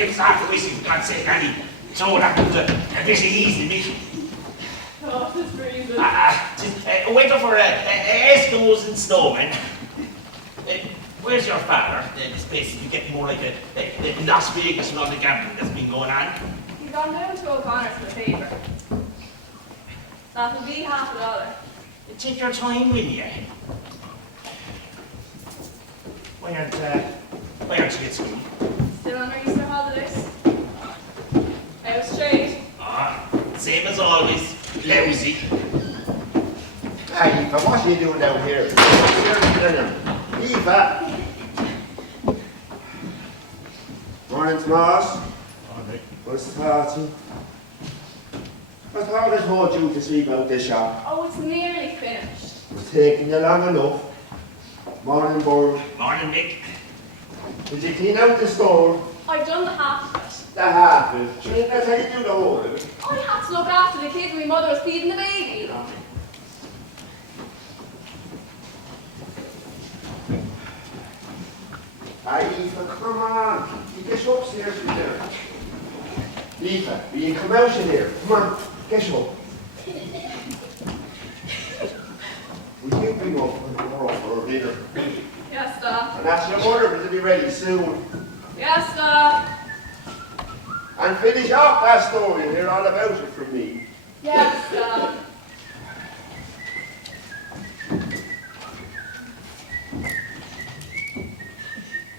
give us half a whiskey, for God's sake, Annie. So that comes a bit of easy, me. Oh, this is freezing. Wait up for Eskimos and snowmen. Where's your father? This place is getting more like a Las Vegas with all the gambling that's been going on. He's gone down to O'Connor's for a favour. That'll be $50. Take your time, will you? Why aren't you at school? Still on our Easter holidays. Out straight. Ah, same as always. Lousy. Hey, Eva, what are you doing down here? Eva! Morning, Tomas. Morning. What's the party? I thought I told you to sleep out this shop. Oh, it's nearly finished. It's taking you long enough. Morning, Bird. Morning, Mick. Did you clean out the store? I've done the half of it. The half of it. Sure, that's how you do the whole of it. I had to look after the kid when my mother was feeding the baby. Hey, Eva, come on. You get upstairs for dinner. Eva, will you come out of here? Come on, get up. Will you bring up when we're over for dinner? Yes, Dad. And ask your mother to be ready soon. Yes, Dad. And finish off that story and hear all about it from me. Yes, Dad.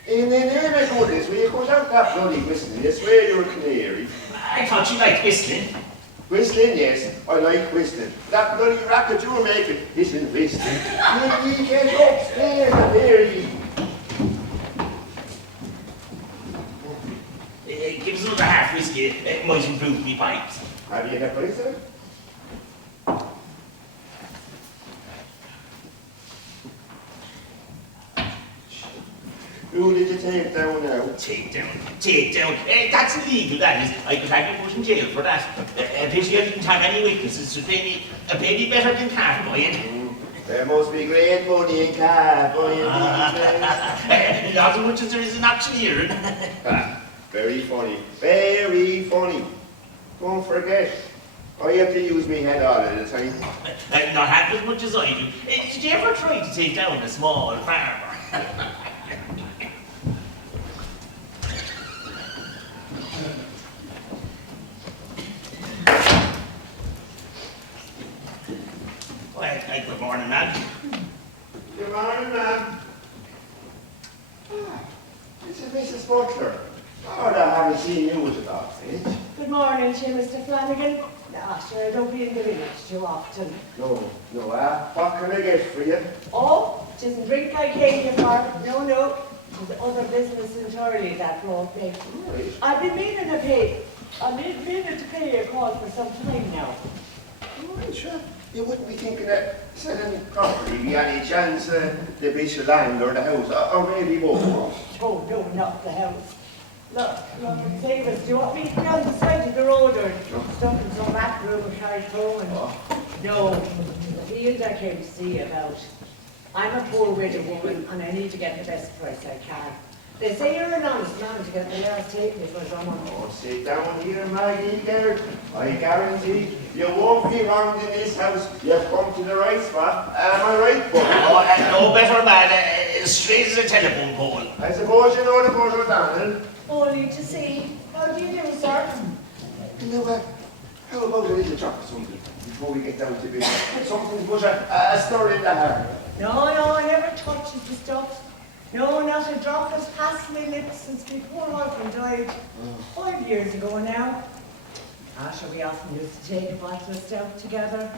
In the name of goodness, will you cut out that bloody whistling? I swear you're a canary. I thought you liked whistling. Whistling, yes, I like whistling. That bloody racket you were making isn't whistling. You get upstairs and hear you. Give us another half whiskey. It might improve me pipes. Have you had whistling? Who did you take down now? Take down. That's illegal, that is. I could have you put in jail for that. I pity you didn't have any witnesses to pay me better than cat buying. There must be great money in car buying these days. Not as much as there is in auctioneering. Very funny. Very funny. Don't forget, I have to use my head all of the time. Not half as much as I do. Did you ever try to take down a small farmer? Well, good morning, man. Good morning, ma'am. This is Mrs. Butler. Oh, I haven't seen you at about age. Good morning to you, Mr. Flanagan. Sure, I don't be in the village too often. No, what can I get for you? Oh, it isn't drink I came here for. No. There's other business entirely that brought me. Right. I've been meaning to pay a call for some time now. Right, sure. You wouldn't be thinking of selling property by any chance, the piece of land or the house, or maybe both? Oh, no, not the house. Look, save us. Do you want me to be on the side of the road or stuck in some back room and carried home? No, the field I came to see you about. I'm a poor widow woman and I need to get the best price I can. They say you're an honest man to get the last tape me for someone. Oh, sit down here, Maggie, girl. I guarantee you won't be wrong in this house. You've come to the right spot. Am I right, boy? Oh, no better man, straight as a telephone pole. I suppose you know the Bush O'Donnell. Only to see. How do you do, sir? You know what? How about a little drop of something before we get down to business? Something to put a stir in the heart. No, I never touches the stuff. No, not a drop has passed my lips since my poor husband died 5 years ago now. Sure, we often used to take a bottle of stout together.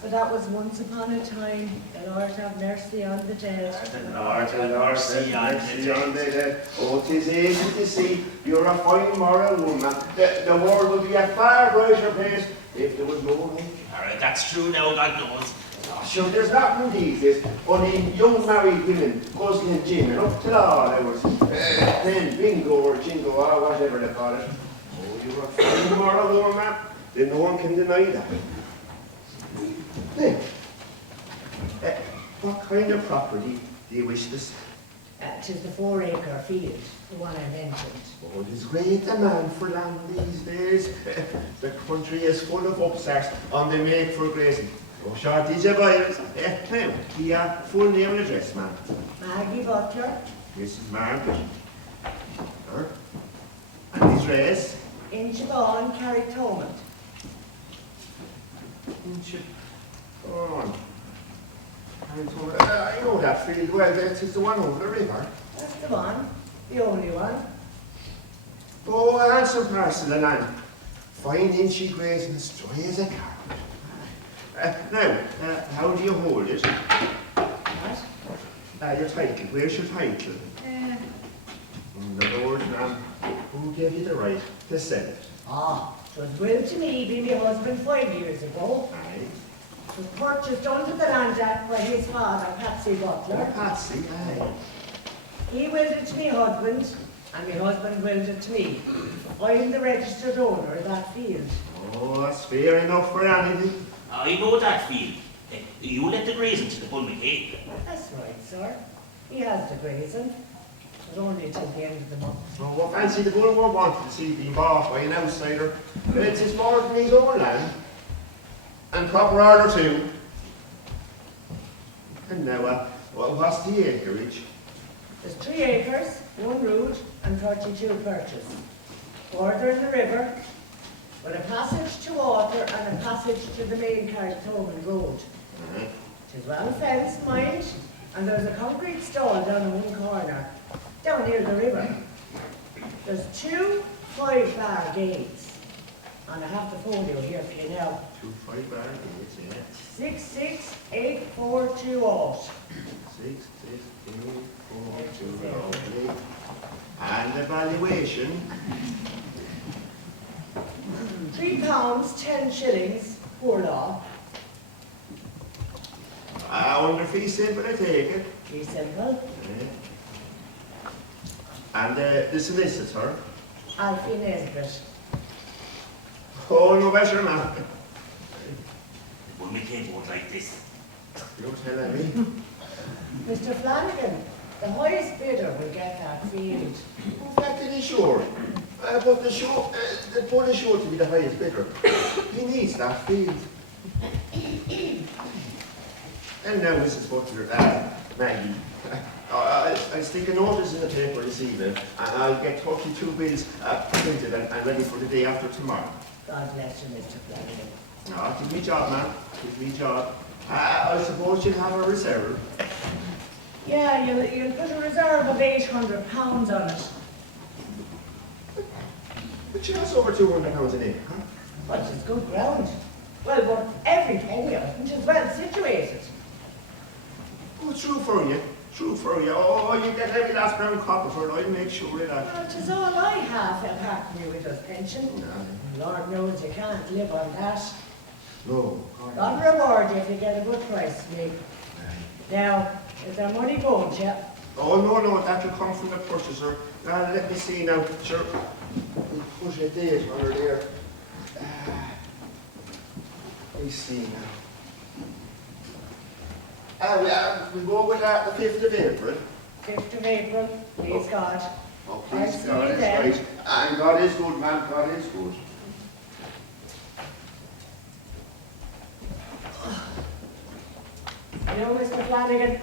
But that was once upon a time. The Lord have mercy on the dead. The Lord have mercy on the dead. Oh, 'tis easy to see you're a fine moral woman. The world would be a far brighter place if there was no rain. All right, that's true now, God knows. Sure, there's nothing these days, only young married women guzzling gin and up till all hours. Then bingo or jingo or whatever they call it. Oh, you're a fine moral woman, then no one can deny that. Then, what kind of property do you wish to sell? 'Tis the 4-acre field, the one I mentioned. Oh, there's great demand for land these days. The country is full of upstarts and they make for grazing. Oh, shortage of buyers. Now, the full name and address, ma'am. Maggie Butler, Mrs. Margaret. Her. And his address. in Siobhan, Carrickthomond. Oh, I know that field well. That is the one over the river. That's the one, the only one. Oh, a handsome parcel of land. Fine inchy grazing, as dry as a carpet. Now, how do you hold it? What? Your title. Where's your title? The Lord, ma'am, who gave you the right to sell it? Ah, 'twas willed to me by my husband 5 years ago. Aye. 'Twas purchased under the Land Act by his father, Patsy Oh, Butler. Patsy, aye. He willed it to my husband, and my husband willed it to me. I'm the registered owner of that field. Oh, that's fair enough for anything. I know that field. You let the grazing to the Bull McCabe. That's right, sir. He has the grazing, but only till the end of the month. Oh, what fancy the bull won't want to see being bought by an outsider. It's his more than his own land. And proper order too. And now, well, what's the acreage? There's 3 acres, 1 rood, and 32 purchase. Bordering the river, with a passage to water and a passage to the main Carrickthomond Road. It is well fenced, mind, and there's a concrete stall down in one corner, down near the river. There's 2 5-bar gates, and I have the folio here for you now. 2 5-bar gates, yeah. 668428. 6, 6, 2, 4, 2, 8. And the valuation? £3, 10 shillings, poor law. Under fee simple, I take it. Be simple. Yeah. And the solicitor? Alfie Nesbitt. Oh, no better, man. Bull McCabe won't like this. You're telling me. Mr. Flanagan, the highest bidder will get that field. In fact, it is sure. But the bull is sure to be the highest bidder. He needs that field. And now, Mrs. Butler, Maggie, I'll stick a notice in the paper this evening, and I'll get 32 bills printed and ready for the day after tomorrow. God bless you, Mr. Flanagan. Oh, give me a job, man. Give me a job. I suppose you'll have a reserve. Yeah, you'll put a reserve of £800 on it. But you lost over £200 an acre, huh? But it's good ground. Well, worth every penny of it, and it's well situated. Oh, true for you. True for you. Oh, you get every last brown copper for it. I'll make sure of that. Well, 'tis all I have apart from your widow's pension. No. Lord knows you can't live on that. No. God reward you if you get a good price for me. Now, is there money going to you? Oh, no, that will come from the purchaser. Now, let me see now. Sure. We'll put a date on her there. Let me see now. We'll go with the 5th of April. 5th of April, please God. Oh, I'll please, see God you is then. right. And God is good, man. God is good. You know, Mr. Flanagan,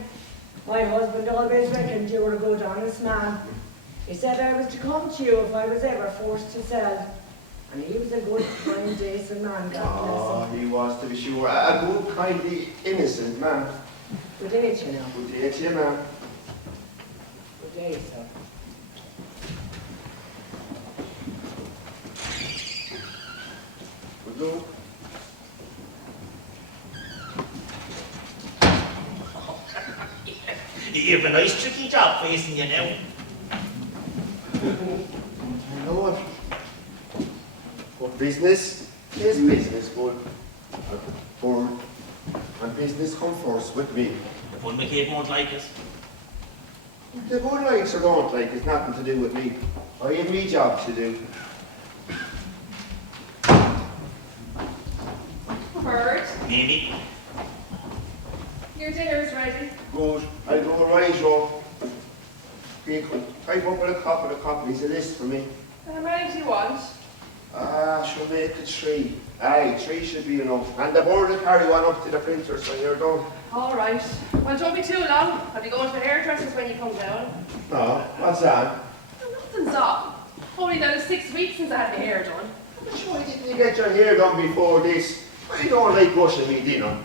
my husband always reckoned you were a good, honest man. He said I was to come to you if I was ever forced to sell. And he was a good, kind, decent man, God bless him. He was, to be sure. A good, kindly, innocent man. Good day to you now. Good day to you, man. Good day, sir. Good luck. You have a nice tricky job facing you now. I know it. But business is business, but and business comes first with me. The Bull McCabe won't like it. The good likes or don't like is nothing to do with me. I have me job to do. Bird, Maybe. your dinner's ready. Good. I'll go right up. Here, come. Type up with a copy of the copy. He's a list for me. How many do you want? She'll make it 3. Aye, 3 should be enough. And the board will carry one up to the printer, so you're done. All right. Well, don't be too long. I'll be going to the hairdressers when you come down. Oh, what's that? Nothing's up. Only that it's 6 weeks since I had my hair done. I'm sure didn't you get your hair done before this? I don't like rushing me dinner.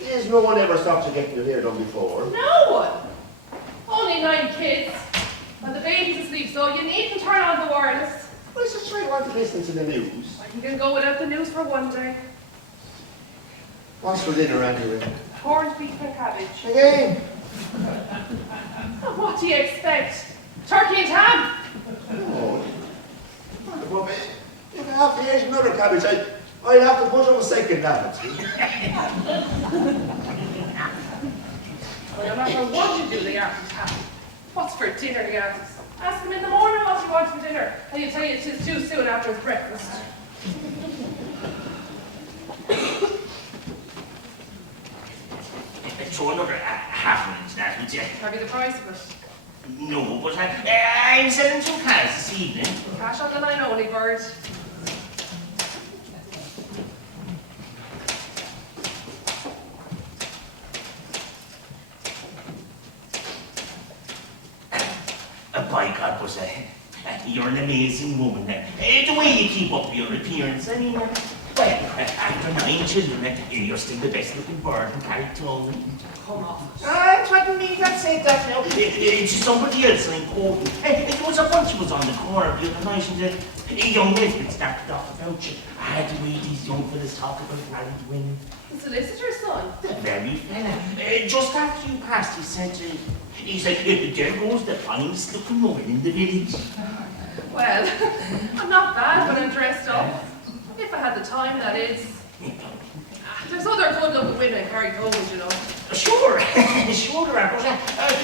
There's no one ever stopped you getting your hair done before. No one. Only 9 kids. And the baby's asleep, so you need to turn on the wireless. I was just trying to want to listen to the news. You can go without the news for one day. What's for dinner anyway? Corned beef and cabbage. Again? What do you expect? Turkey and ham? Oh. Well, if I have to eat another cabbage, I'd have to put on a second that. Well, no matter what you do, they are to have. What's for dinner, he asks. Ask him in the morning what he wants for dinner, and he'll tell you it's too soon after his breakfast. Throw another half an inch that, would you? Have you the price of it? No, but I'm selling 2 cars this evening. Cash on the line only, bird. By God, but you're an amazing woman. The way you keep up your appearance, I mean, well, after 9 children, you're still the best looking bird in Carricktown. Come off. I'm trying to make that say that now. It's somebody else I'm quoting. It was a bunch of us on the corner the other night, and the young lesbian started off about you. The way these young fellas talk about married women. The solicitor's son. The very fella. Just after you passed, he said, there goes the finest looking woman in the village. Well, I'm not bad when I'm dressed up. If I had the time, that is. There's other good-looking women in Carricktown, you know. Sure, sure there are,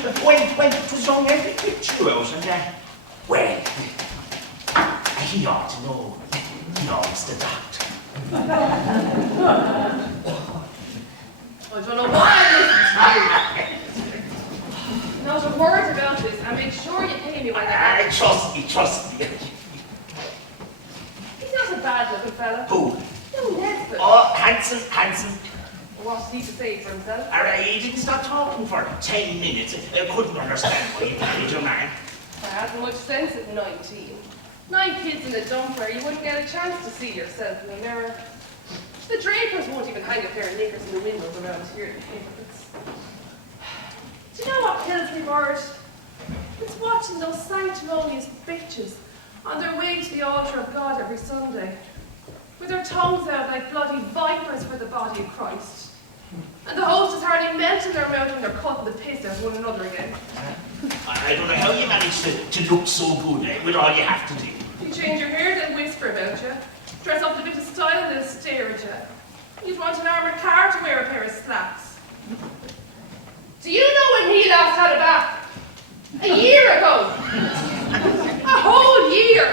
but when it was young, every picture out, and well, he ought to know. No, it's the doctor. I don't know why I listened to you. Not a word about this, and make sure you pay me when I get Trust me. He's not a bad-looking fella. Who? No, Nesbitt. Oh, handsome. What's he to say for himself? He didn't stop talking for 10 minutes. I couldn't understand why you married your man. I hadn't much sense at 19. 9 kids in a dump where you wouldn't get a chance to see yourself in the mirror. The drapers won't even hang a pair of knickers in the windows around here. Do you know what kills me, Bart? It's watching those sanctimonious bitches on their way to the altar of God every Sunday, with their tongues out like bloody vipers for the body of Christ. And the host is hardly melting their mouth when they're cutting the piss out of one another again. I don't know how you manage to look so good with all you have to do. You change your hair, they'll whisper about you. Dress up with a bit of style and they'll stare at you. You'd want an armoured car to wear a pair of slacks. Do you know when he last had a bath? A year ago. A whole year.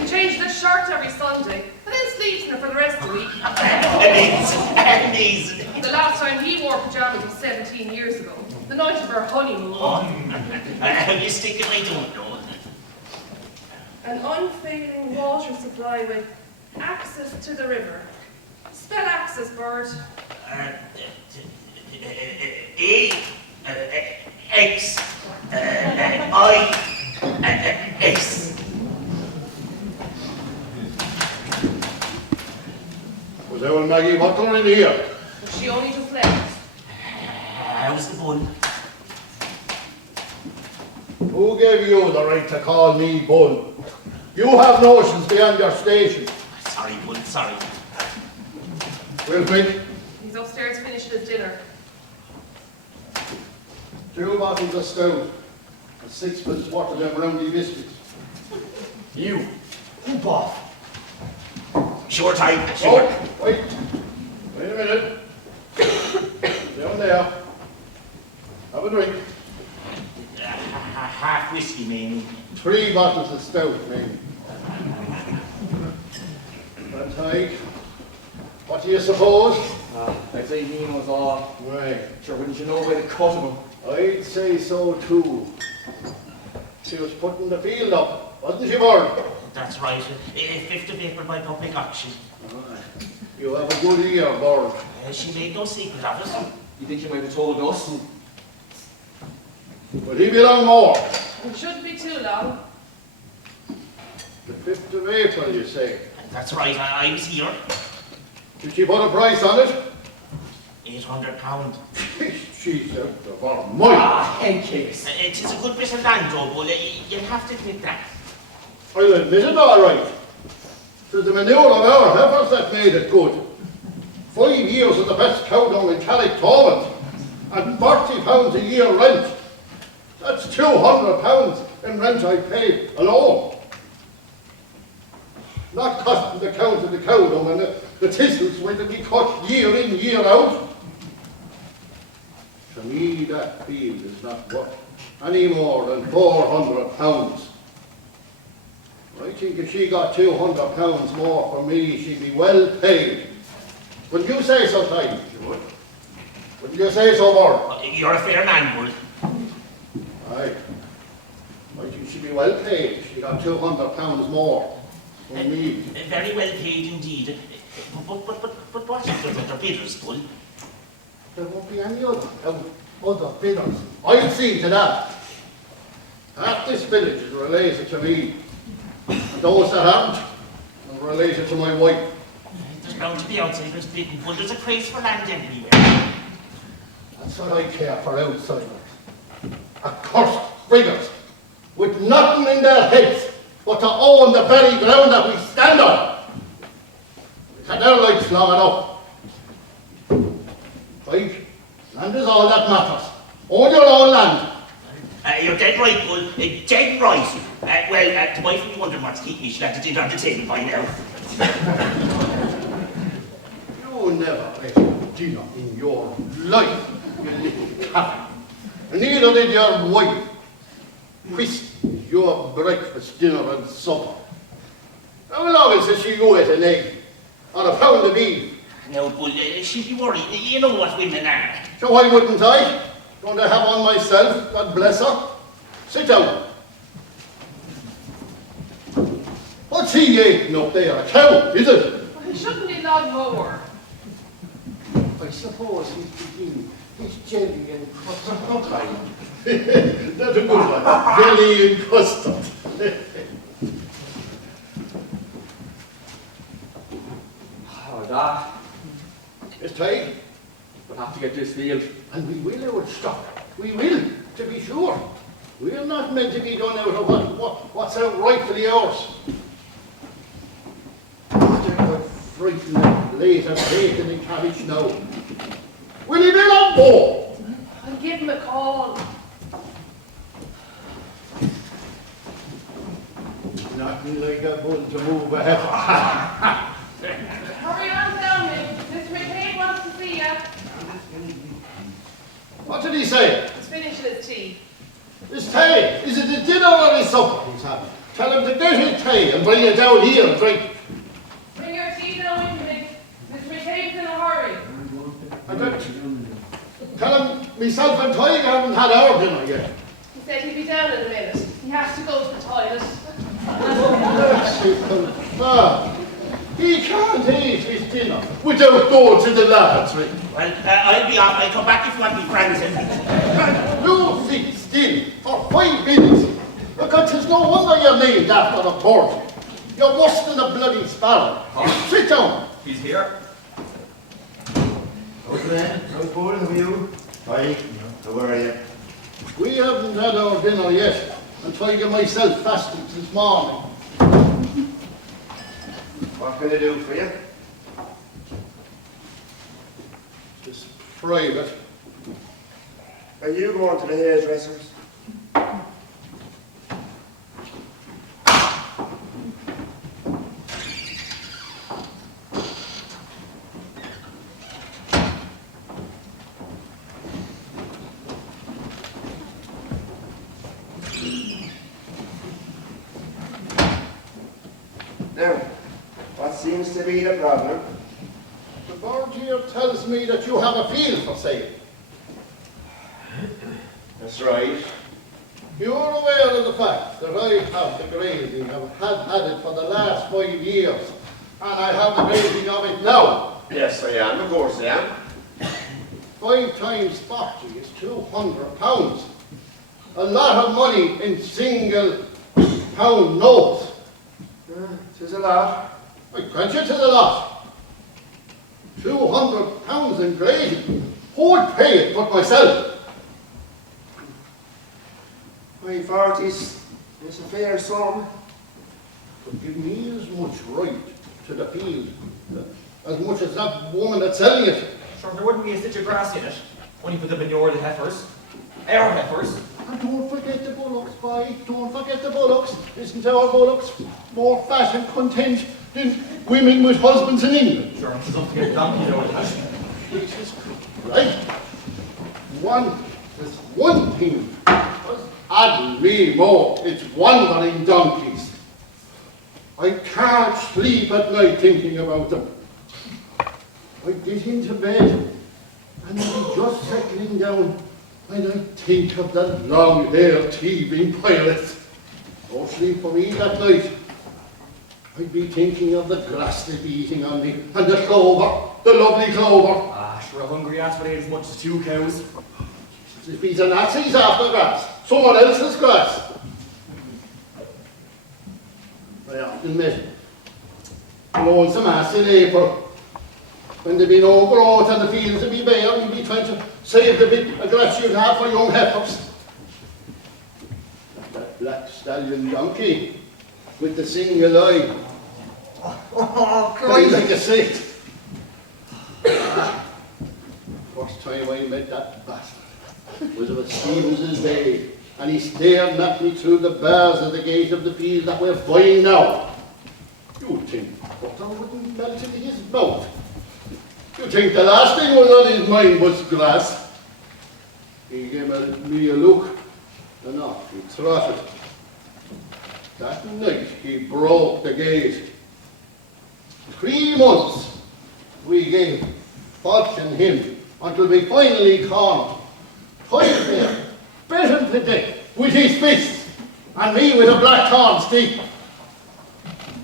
He changed his shirt every Sunday, and then sleeps in it for the rest of the week. Amazing. The last time he wore pajamas was 17 years ago, the night of our honeymoon. How you stick it, I don't know. An unfailing water supply with access to the river. Spell access, Bird. A-X-I-S. Was old Maggie Butler in here? She only just left. How's the bun? Who gave you the right to call me Bull? You have notions beyond your station. Sorry, bun, sorry. We'll drink He's upstairs finishing his dinner. 2 bottles of stout and 6pence worth of them roundy biscuits. You off. Short time, short. Oh, wait a minute. Down there. Have a drink. Half whiskey, maybe. 3 bottles of stout, maybe. That's right. What do you suppose? I'd say Dean was all. Right. Sure, wouldn't you know by the cut of him? I'd say so too. She was putting the field up, wasn't she, Bird? That's right. 5th of April by public auction. You have a good ear, Bird. She made no secret of it. You think she might have told us? Will he be long more? It shouldn't be too long. The 5th of April, you say? That's right, I was here. Did she put a price on it? £800. She's out of her mind. Head case. It is a good bit of land, Joe, but you'll have to admit that. I'll admit it, all right. It was the manure of our heifers that made it good. 5 years of the best cow down in Callick and £40 a year rent. That's £200 in rent I pay alone. Not costing the count of the cow dung and the thistles were to be cut year in, year out. To me, that field is not worth any more than £400. I think if she got £200 more for me, she'd be well paid. Wouldn't you say so, Ty? Wouldn't you say so, Bert? You're a fair man, Bull. Aye. I think she'd be well paid. She got £200 more from me. Very well paid indeed. But what if there's other bidders, Bull? There won't be any other bidders. I'll see to that. Half this village is related to me. And those that aren't are related to my wife. There's bound to be outsiders bidding, Bull. There's a craze for land everywhere. That's what I care for outsiders. Accursed figures with nothing in their heads but to own the very ground that we stand on. We've had their lives long enough. Right? Land is all that matters. Own your own land. You're dead right, Bull. Dead right. Well, the wife would be wondering what's keeping me. She'll have to dinner on the table by now. You never ate dinner in your life, you little cat. And neither did your wife. Whiskey is your breakfast, dinner and supper. How long is it she go at an egg? Or a pound of beef? No, Bull, she'd be worried. You know what women are. So why wouldn't I? Don't I have one myself? God bless her. Sit down. What's he eating up there? A cow, is it? Well, he shouldn't be long more. I suppose he's beginning his jelly and custard. That's a good one. Jelly and custard. Oh, that. It's tight. We'll have to get this field. And we will out stock. We will, to be sure. We're not meant to be done out of what's out rightfully ours. They're good frightened late and bacon and cabbage now. Will he be on board? I'll give him a call. Nothing like a bull to move ahead. Hurry on down, Mick. Mr. McCabe wants to see you. What did he say? He's finishing his tea. His tea. Is it the dinner or his supper he's having? Tell him to get his tea and bring it down here and drink. Bring your tea down with you, Mick. Mr. McCabe's in a hurry. I don't. Tell him myself and Ty haven't had our dinner yet. He said he'd be down in a minute. He has to go to the toilet. He can't eat his dinner without going to the lavatory. Well, I'll be off. I'll come back if you want me friends. You sit still for 5 minutes. Because there's no wonder you're named after a port. You're worse than a bloody sparrow. Sit down. He's here. Okay, how's both of you? Hi, how are you? We haven't had our dinner yet. I'm trying to get myself fasting since morning. What can I do for you? It's private. Are you going to the hairdressers? Now, what seems to be the problem? The board here tells me that you have a field for sale. That's right. You're aware of the fact that I have the grazing, I've had it for the last 5 years, and I have the grazing of it now. Yes, I am. Of course I am. 5 times 40 is £200. A lot of money in single pound notes. Tis a lot. I grant you 'tis a lot. £200 in grazing. Who'd pay it but myself? My 40s is a fair sum. Could give me as much right to the field as much as that woman that's selling it. Sure, there wouldn't be a stitch of grass in it. Only for the manure of the heifers. Our heifers. And don't forget the bullocks, boy. Don't forget the bullocks. Isn't our bullocks more fat and content than women with husbands in England? Sure, it's enough to get a donkey out of that. Jesus Christ. There's one thing. Add me more. It's wandering donkeys. I can't sleep at night thinking about them. I get into bed and I'm just settling down when I think of the long-haired thieving pirates. No sleep for me that night. I'd be thinking of the grass they'd be eating on me and the clover, the lovely clover. Ah, sure, a hungry ass would eat as much as 2 cows. If he's an ass, he's after grass. Someone else's grass. I often met lonesome ass in April. When there'd be no growth and the fields would be bare, you'd be trying to save the bit of grass you'd have for young heifers. That black stallion donkey with the single eye. Oh, Crying like a saint. First time I met that bastard was at Stevens's Bay, and he stared at me through the bars of the gate of the field that we're buying now. You'd think butter wouldn't melt into his mouth. You'd think the last thing was on his mind was grass. He gave me a look, and off he trotted. That night he broke the gate. 3 months we gave fortune him until we finally caught him. Tied there, bit him to death with his fists, and me with a black-thorn stick.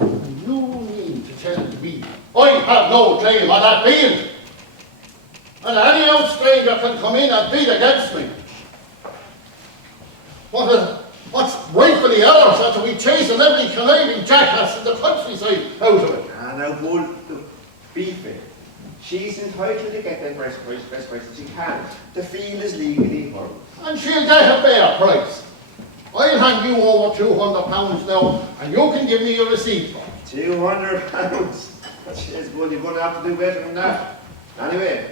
You mean to tell me I have no claim on that field? And any old stranger can come in and bid against me. What's rightfully ours after we chasing every Canadian jackass in the countryside out of it? And now, Bull, be fair. She's entitled to get the best price that she can. The field is legally hers. And she'll get a fair price. I'll hand you over £200 now, and you can give me your receipt for it. £200. Jeez, Bull, you're going to have to do better than that. Anyway,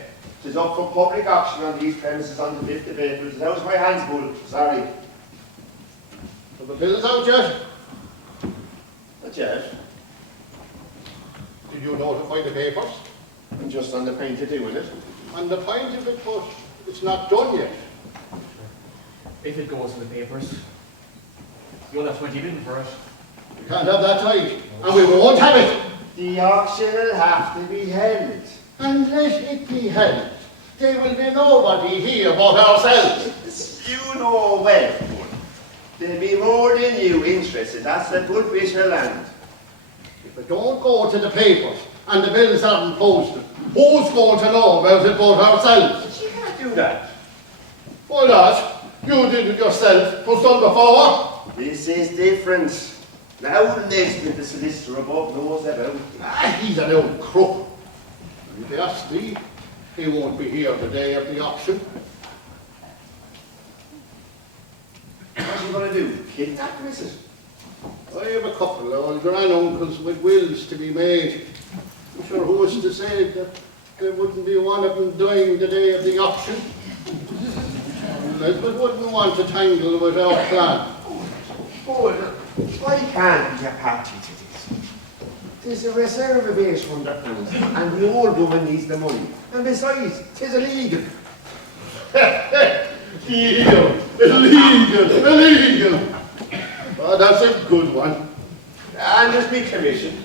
it's up for public auction on these premises on the 5th of April. It's out of my hands, Bull. Sorry. So the bill's out yet? Not yet. Did you notify the papers? I'm just on the point of doing it. And the point of it, but it's not done yet. If it goes to the papers, you'll have 20 bidding for it. We can't have that tight, and we won't have it. The auction will have to be held. And let it be held. There will be nobody here but ourselves. You know well, Bull. There'll be more than you interested. That's a good bit of land. If it don't go to the papers and the bills aren't posted, who's going to know about it but ourselves? But you can't do that. Why not? You did it yourself. It was done before. This is different. Now Nesbitt, the solicitor above, knows about it. He's an old crook. And if you ask me, he won't be here the day of the auction. What's he going to do? Kidnap him, is it? I have a couple of old granduncles with wills to be made. I'm sure who was to say that there wouldn't be one of them dying the day of the auction. Elizabeth wouldn't want to tangle with our plan. Oh, why can't we get party to this? There's a reserve of £800 and the old woman needs the money. And besides, 'tis illegal. Illegal. Oh, that's a good one. And there's big commission.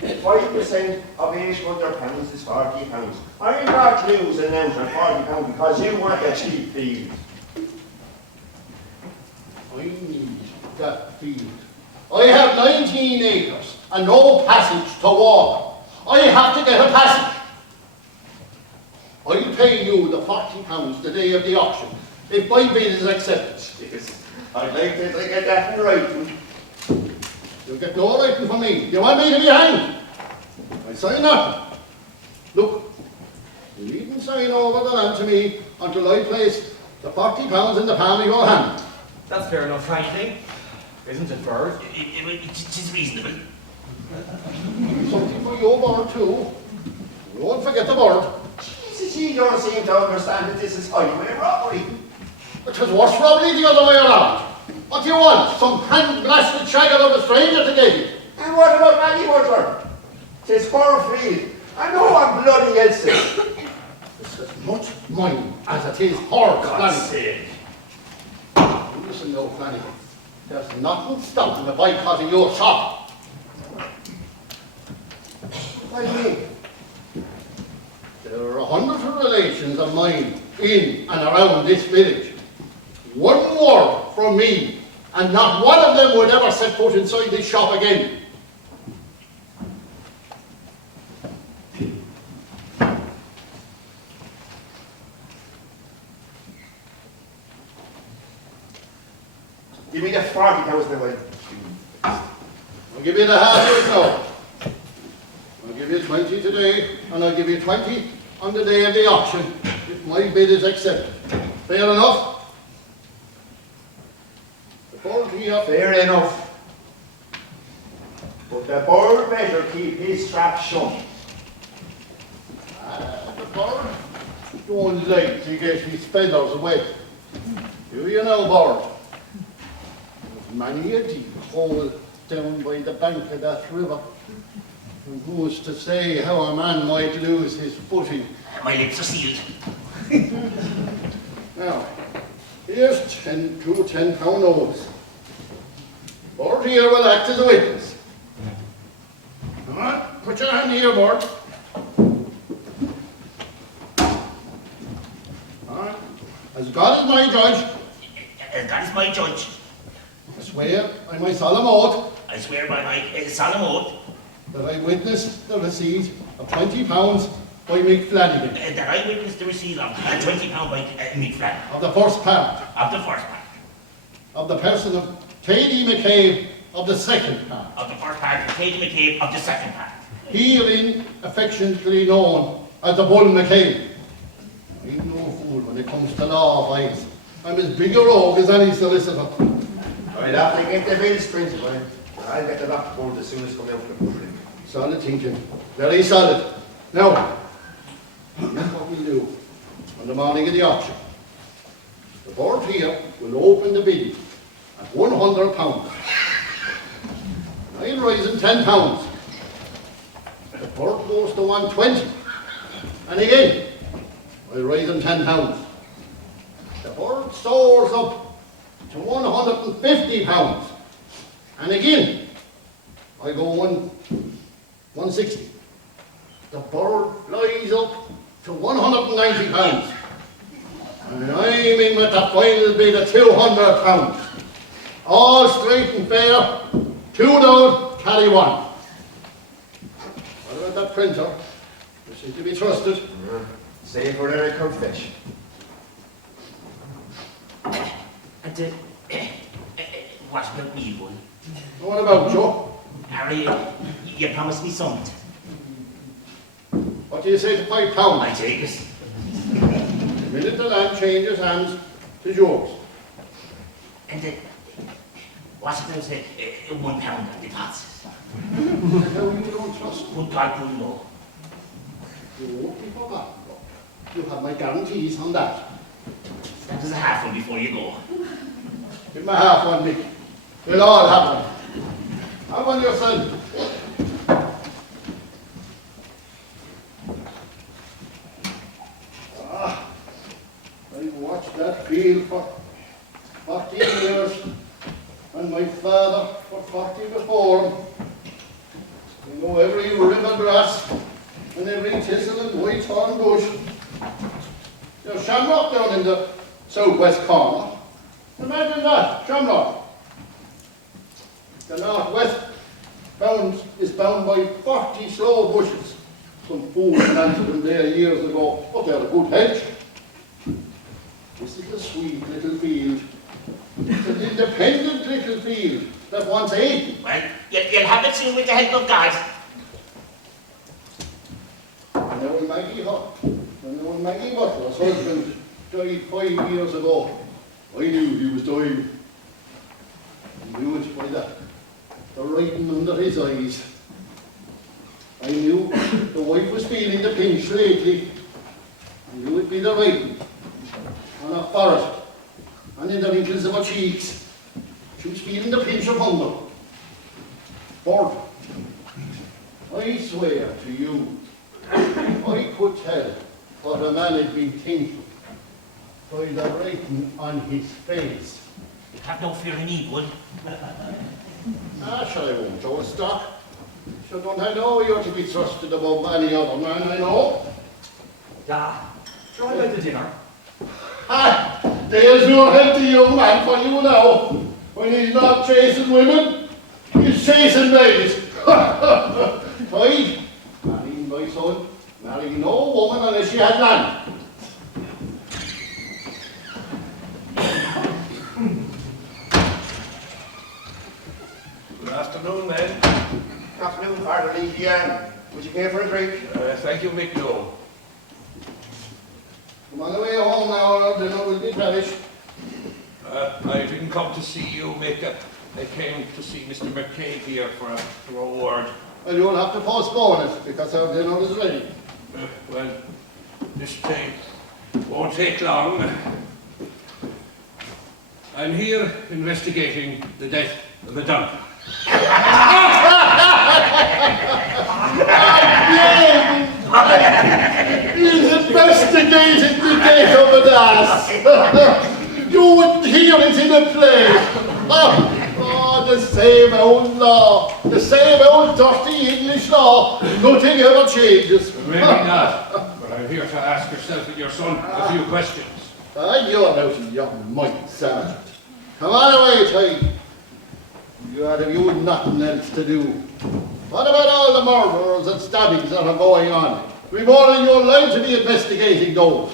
5% of £800 is £40. I'm not losing out on £40 because you want a cheap field. I need that field. I have 19 acres and no passage to walk. I have to get a passage. I'll pay you the £40 the day of the auction if my bid is accepted. Yes, I'd like to get that in writing. You'll get no writing from me. You want me to be hanged? I sign nothing. Look, you needn't sign over the land to me until I place the £40 in the palm of your hand. That's fair enough, frankly. Isn't it, Bird? It is reasonable. Something for your board too. Don't forget the board. Jesus, you don't seem to understand that this is highway robbery. Because what's robbery the other way around? What do you want? Some hand-blasted shagger of a stranger to get you? And what about Maggie Butler? 'Tis her field. I know I'm bloody Elsie. It's as much mine as it is her, God's Flanagan. sake. Listen now, Flanagan. There's nothing stopping the boycott of your shop. What do you mean? There are 100 relations of mine in and around this village. One word from me, and not one of them would ever set foot inside this shop again. Give me the 40,000 away. I'll give you the half of it now. I'll give you 20 today, and I'll give you 20 on the day of the auction, if my bid is accepted. Fair enough? The 40 up. Fair enough. But the bird better keep his trap shut. The bird don't like to get his feathers wet. Do you know, bird? There's many a deep hole down by the bank of that river. And who's to say how a man might lose his footing? My lips are sealed. Now, here's 2 £10 notes. Bird here will act as a witness. Come on, put your hand here, Bird. All right. As God is my judge, God is my judge. I swear by my solemn oath I swear by my solemn oath that I witnessed the receipt of £20 by Mick Flanagan that I witnessed the receipt of £20 by Mick Flanagan of the first part, of the first part, of the person of Katie McCabe of the second part, of the first part, and Katie McCabe of the second part. herein affectionately known as the Bull McCabe. I'm no fool when it comes to law advice. I'm as big a rogue as any solicitor. I'll have to get the bills printed, man. I'll get the lock board as soon as come out for the print. Solid thinking. Very solid. Now, here's what we'll do on the morning of the auction. The board here will open the bidding at £100. I'll raise in £10. The board goes to 120. And again, I'll raise in £10. The board soars up to £150. And again, I go 160. The bird flies up to £190. And I'm in with the final bid of £200. All straight and fair, 2 down, carry 1. What about that printer? You seem to be trusted. Save for their confession. And what about me, boy? What about Joe? Harry, you promised me something. What do you say to £5? I take it. The minute the land changes hands, it's yours. And what about £1 on deposit? No, you don't trust me. Good God, good Lord. You won't be forgotten, though. You have my guarantees on that. That is a half one before you go. Give me half one, Nick. We'll all have one. Have one yourself. I've watched that field for 14 years, and my father for 40 before him. I know every river grass and every thistle and white thorn bush. There's shamrock down in the southwest corner. Imagine that, Shamrock. The northwest is bound by 40 slow bushes. Some fool planted them there years ago, but they're a good hedge. This is a sweet little field. It's an independent little field that wants aid. Well, you'll have it soon with the help of God. And there was Maggie Butler's husband died 5 years ago. I knew he was dying. I knew it by the writing under his eyes. I knew the wife was feeling the pinch lately. I knew it'd be the writing on her forehead and in the wrinkles of her cheeks. She was feeling the pinch of hunger. But I swear to you, I could tell what a man had been thinking by the writing on his face. Have no fear in evil. Sure, I won't show a stock. Sure, don't I know you're to be trusted above any other man I know? Sure, I like the dinner. There's no healthy young man for you now. When he's not chasing women, he's chasing ladies. Right? Marrying my son, marry no woman unless she has land. Good afternoon, men. Afternoon, Father Lee. Would you care for a drink? Thank you, Mick, no. Come on away home now, or dinner will be perished. I didn't come to see you, Mick. I came to see Mr. McCabe here for a word. Well, you'll have to postpone it because our dinner is ready. Well, this thing won't take long. I'm here investigating the death of a donkey. He's investigating the death of an ass. You wouldn't hear it in a play. Oh, the same old law, the same old dirty English law. Nothing ever changes. Maybe not, but I'm here to ask yourself and your son a few questions. You're out of your mind, Sergeant. Come on away, Ty. You had nothing else to do. What about all the murders and stabbings that are going on? We've more in your line to be investigating those.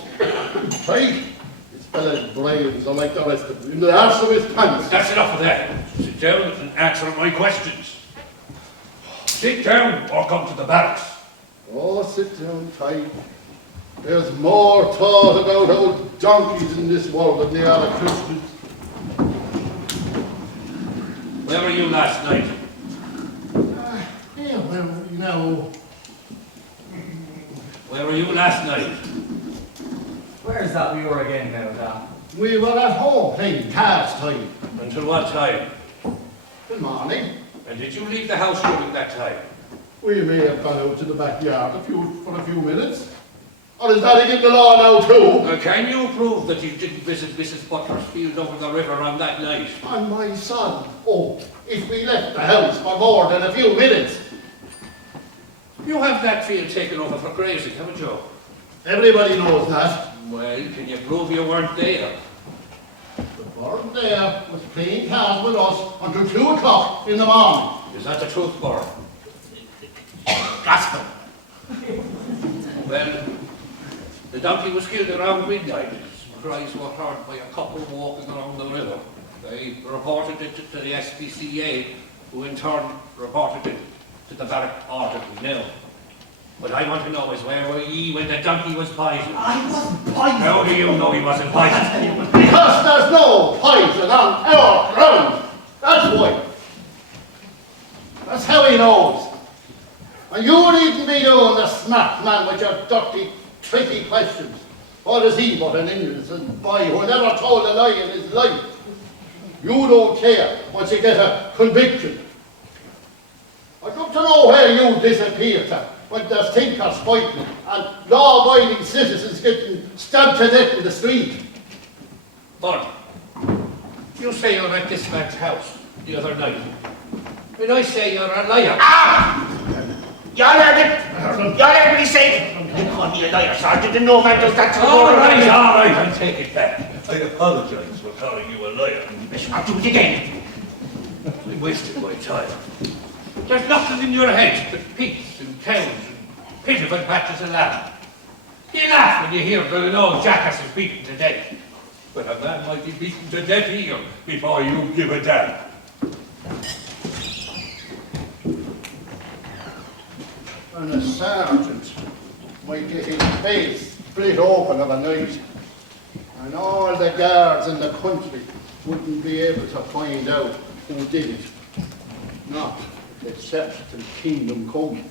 Right? This fella's brains are like the rest of them, in the arse of his pants. That's enough of that. Sit down and answer my questions. Sit down or come to the barracks. Oh, sit down, Ty. There's more thought about old donkeys in this world than there are Christians. Where were you last night? Yeah, well, you know. Where were you last night? Where's that we were again now, Dan? We were at home playing cards, Ty. Until what time? Good morning. And did you leave the house during that time? We may have gone out to the backyard for a few minutes. Or is that against the law now too? Can you prove that you didn't visit Mrs. Butler's field over the river on that night? And my son, oh, if we left the house for more than a few minutes. You have that field taken over for grazing, haven't you? Everybody knows that. Well, can you prove you weren't there? The bird there was playing cards with us until 2 o'clock in the morning. Is that the truth, Bob? Gospel. Well, the donkey was killed around midnight. His cries were heard by a couple walking along the river. They reported it to the SPCA, who in turn reported it to the barrack orderly now. What I want to know is where were ye when the donkey was poisoned? I wasn't poisoned. How do you know he wasn't poisoned? Because there's no poison on our ground. That's why. That's how he knows. And you needn't be doing the smart man with your dirty, tricky questions. What is he but an innocent boy who never told a lie in his life? You don't care once you get a conviction. I'd love to know where you disappeared to when there's thinkers fighting and law-abiding citizens getting stabbed to death in the street. But you say you're at this man's house the other night. When I say you're a liar. Y'all heard it? Y'all heard what he said? You call me a liar, Sergeant, and no man does that to the All board. right, I'll take it back. I apologize for calling you a liar. You better not do it again. I wasted my time. There's nothing in your head but pigs and cows and pitiful patches of land. You laugh when you hear that an old jackass is beaten to death. But a man might be beaten to death here before you give a damn. And a sergeant might get his face split open of a night, and all the guards in the country wouldn't be able to find out who did it. Not except till kingdom come.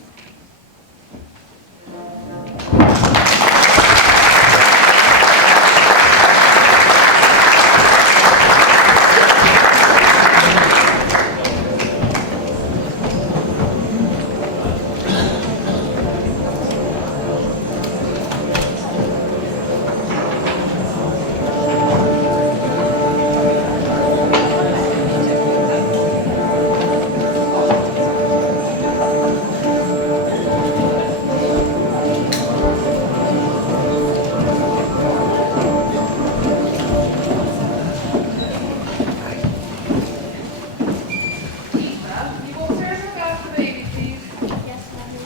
Eva, you go upstairs and look after the baby, please. Yes, Mommy.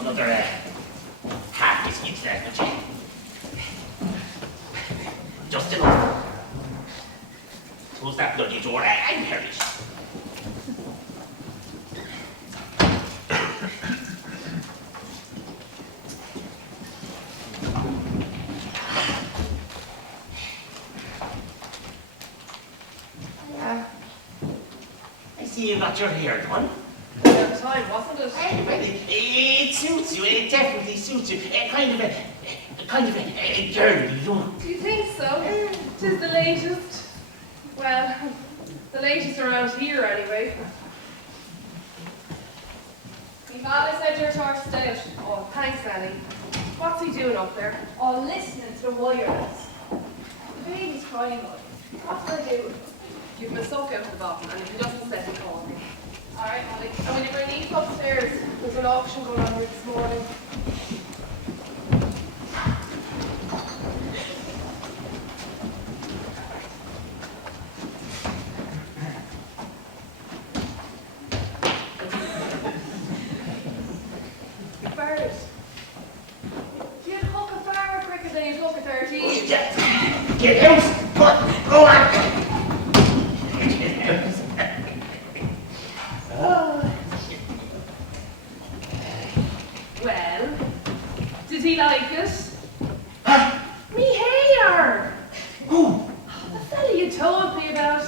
Another half biscuits there, don't you? Just enough. Close that bloody door. I'm perish. I see you got your hair done. About time, wasn't it? Well, it suits you. It definitely suits you. Kind of a girly look. Do you think so? Tis the latest. Well, the latest around here anyway. My father said your torch is out. Oh, thanks, Annie. What's he doing up there? Oh, listening to the wireless. The baby's crying, Mother. What's I do? Give him a soak out of the bottom, and if he doesn't set it, call me. Alright, Molly. And when you bring Eve upstairs, there's an auction going on here this morning. Bird. You'd hook a fire quicker than you'd hook a 13. Get out! Go on! Well, did he like it? Huh? Me hair! Who? The fella you told me about,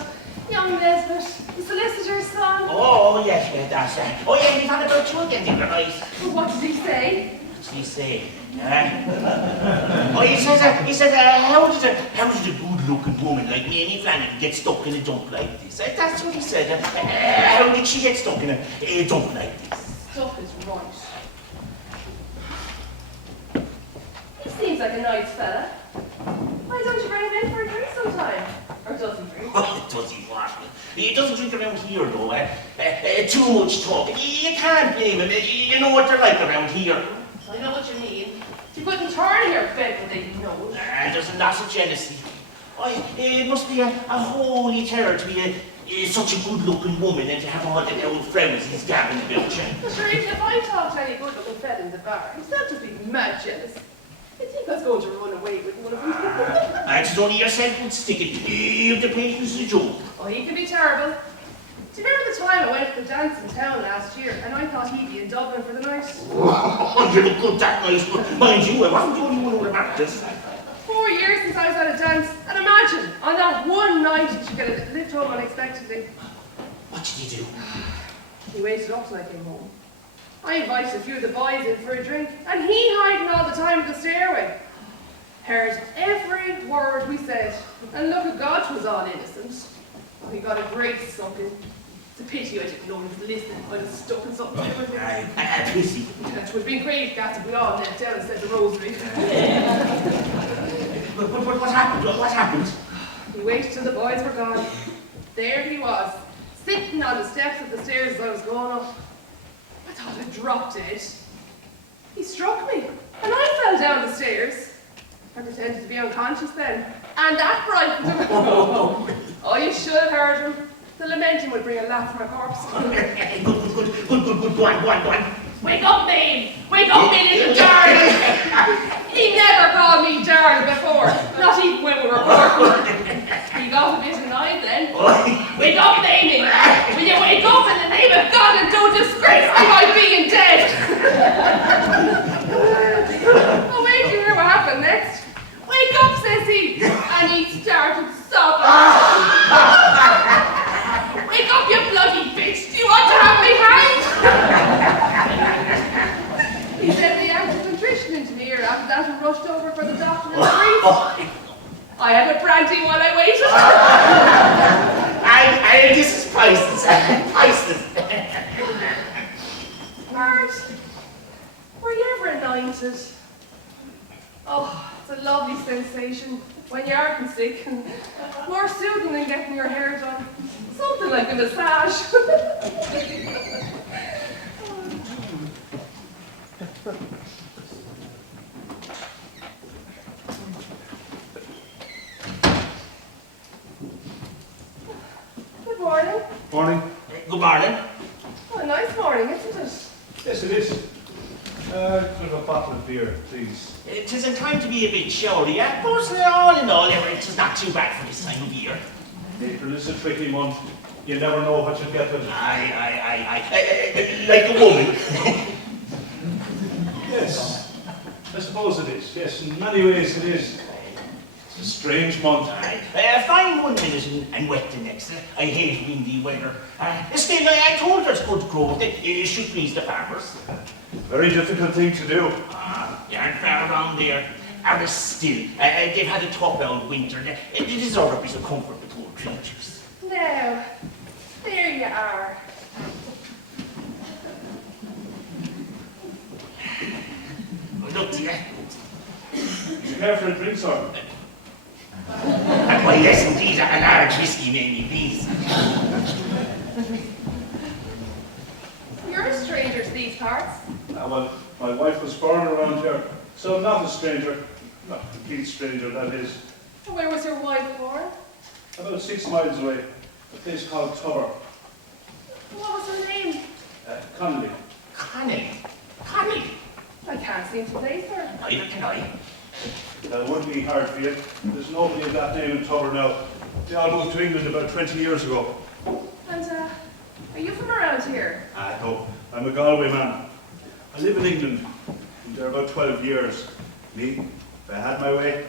young Nesbitt, the solicitor's son. Oh, yes, that's that. Oh, yeah, we've had about you again the other night. Well, what did he say? What did he say? Oh, he says, how did a good-looking woman like Mamie Flanagan get stuck in a dump like this? That's what he said. How did she get stuck in a dump like this? Stuff is right. He seems like a nice fella. Why don't you bring him in for a drink sometime? Or does he drink? Oh, does he what? He doesn't drink around here, though. Too much talk. You can't blame him. You know what they're like around here. I know what you mean. You couldn't turn in your bed when they know. There's a lot of jealousy. It must be a holy terror to be such a good-looking woman and to have all the old friends he's gabbing about you. But sure, even if I talked to any good-looking fella in the bar, he'd still just be mad jealous. I think I was going to run away with one of them. It's only yourself would stick it. If the patient's a joke. Oh, he can be terrible. Do you remember the time I went to the dance in town last year and I thought he'd be in Dublin for the night? Oh, you look good that night, but mind you, I wasn't the only one who would have backed this. 4 years since I was at a dance, and imagine, on that one night, you get a lift home unexpectedly. What did he do? He waited up till I came home. I invited a few of the boys in for a drink, and he hiding all the time in the stairway. Heard every word we said, and look at God, 'twas all innocent. Oh, he got a great sucking. It's a pity I didn't know he was listening. I'd have stuck in something with him. A pity. It would have been great, Gat, if we all knelt down and said the rosary. But what happened? What happened? He waited till the boys were gone. There he was, sitting on the steps of the stairs as I was going up. I thought I'd dropped it. He struck me, and I fell down the stairs. I pretended to be unconscious then, and that frightened him. Oh, you should have heard him. The lamenting would bring a laugh from a corpse. Good, go on. Wake up, babe! Wake up, me little darling! He never called me darling before, not even when we were courting. He got a bit annoyed then. Wake up, Amy! Will you wake up in the name of God and don't disgrace me by being dead? Oh, wait till you hear what happened next. Wake up, says he, and he started sobbing. Wake up, you bloody bitch! Do you want to have me hanged? He said the act of contrition into me ear after that and rushed over for the doctor and the priest. I had a brandy while I waited. And this is priceless. Bert, were you ever anointed? Oh, it's a lovely sensation when you aren't sick and more soothing than getting your hair done. Something like a massage. Good morning. Morning. Good morning. Oh, a nice morning, isn't it? Yes, it is. Could have a bottle of beer, please. It isn't time to be a bit showy, but all in all, it is not too bad for this time of year. April is a tricky month. You never know what you'll get with it. Aye. Like a woman. Yes, I suppose it is. Yes, in many ways it is. It's a strange month. Aye. Fine one minute and wet the next. I hate windy weather. Still, I told her it's good growth. It should please the farmers. Very difficult thing to do. You aren't far around there. And still, they've had a tough old winter. They deserve a bit of comfort, the poor creatures. Now, there you are. Look to you. You care for a drink, sir? And why, yes, indeed, a large whiskey, maybe, please. You're a stranger to these parts. Well, my wife was born around here, so I'm not a stranger. Not a complete stranger, that is. Where was your wife born? About 6 miles away, a place called Tubber. What was her name? Connolly. Connolly. I can't seem to place her. Neither can I. That wouldn't be hard for you. There's nobody of that name in Tubber now. They all moved to England about 20 years ago. And, are you from around here? No, I'm a Galway man. I live in England. I'm there about 12 years. Me, if I had my way,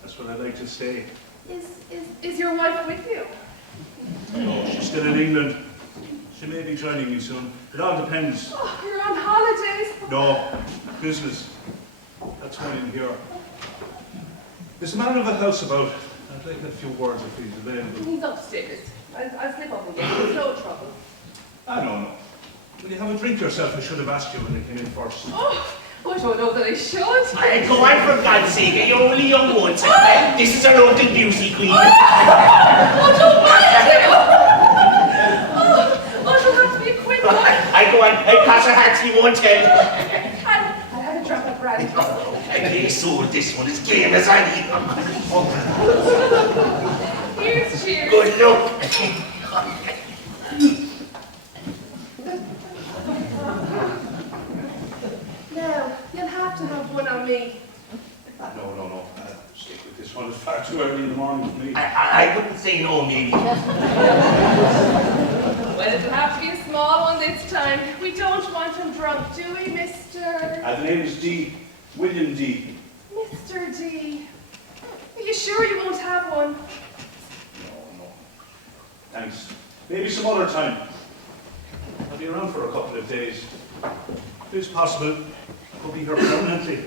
that's what I'd like to stay. Is your wife with you? No, she's still in England. She may be joining me soon. It all depends. Oh, you're on holidays. No, business. That's why I'm here. There's a man of a house about. I'd like a few words if he's available. He's upstairs. I'll slip up and get you. It's no trouble. No. Will you have a drink yourself? I should have asked you when I came in first. Oh, I don't know that I should. Go on, for God's sake, you're only young once. This is our local beauty queen. Oh, don't mind him! Oh, it'll have to be a quick one. I go on, I pass her heart, we won't tell. And I'll have a drop of brandy. Okay, so this one is game as any. Here's cheers. Good luck. Now, you'll have to have one on me. No. Stick with this one. It's far too early in the morning for me. I wouldn't say no, maybe. Well, it'll have to be a small one this time. We don't want him drunk, do we, Mr. The name is D. William D. Mr. D? Are you sure you won't have one? No. Thanks. Maybe some other time. I'll be around for a couple of days. If it's possible, I'll be here permanently.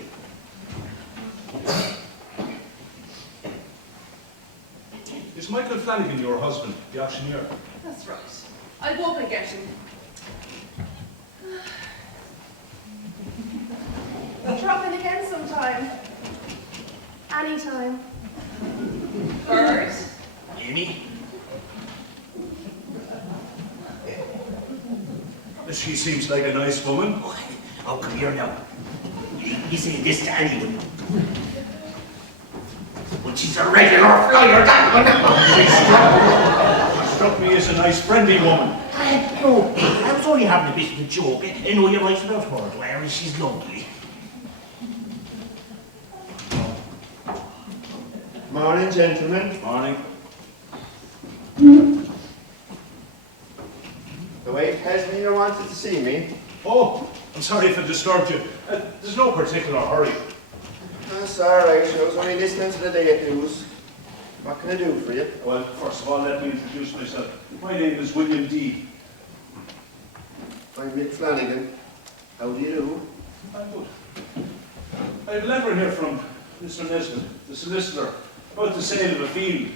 Is Michael Flanagan your husband, the auctioneer? That's right. I'll go up and get him. Drop in again sometime. Anytime. Bert? Amy? She seems like a nice woman. Oh, come here now. be saying this to anyone. But she's a regular flyer, that one. She struck me as a nice, friendly woman. No, I was only having a bit of a joke. I know you're right about her, Larry. She's lovely. Morning, gentlemen. Morning. The wife tells me you wanted to see me. Oh, I'm sorry if I disturbed you. There's no particular hurry. That's all right. I was only listening to the day news. What can I do for you? Well, first of all, let me introduce myself. My name is William D. I'm Mick Flanagan. How do you do? I'm good. I have a letter here from Mr. Nesbitt, the solicitor, about the sale of a field.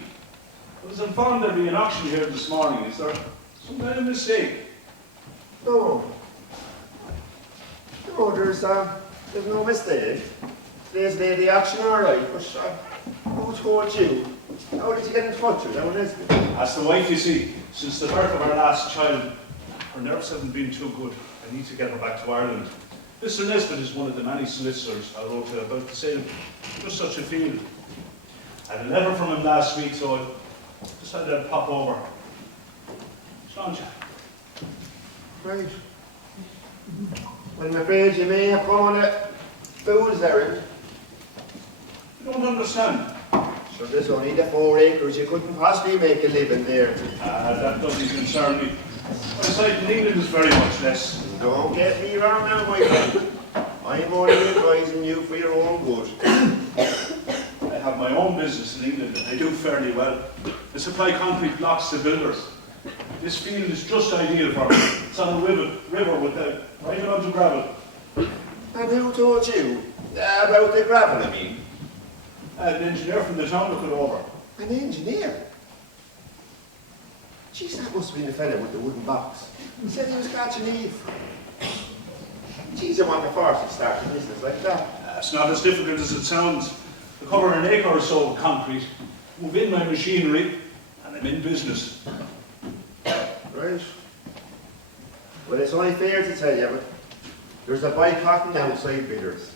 I was informed there'd be an auction here this morning. Is there some kind of mistake? No. No, there's no mistake. Today's the day of the auction, all right. But who told you? How did you get in touch with them, Nesbitt? That's the wife, you see. Since the birth of our last child, her nerves haven't been too good. I need to get her back to Ireland. Mr. Nesbitt is one of the many solicitors I wrote to about the sale of just such a field. I had a letter from him last week, so I decided I'd pop over. Strong chap. Right. Well, I'm afraid you may have come on a fool's errand. You don't understand. So there's only the 4 acres. You couldn't possibly make a living there. That doesn't concern me. My site in England is very much less. Don't get me wrong now, my friend. I'm only advising you for your own good. I have my own business in England and I do fairly well. I supply concrete blocks to builders. This field is just ideal for me. It's on a river with a right onto gravel. And who told you about the gravel, I mean? An engineer from the town looked it over. An engineer? Jeez, that must have been the fella with the wooden box. He said he was catching Eve. Jeez, I want the force to start a business like that. It's not as difficult as it sounds. I cover an acre or so of concrete, move in my machinery, and I'm in business. Right. Well, it's only fair to tell you, but there's a boycott and outside bidders.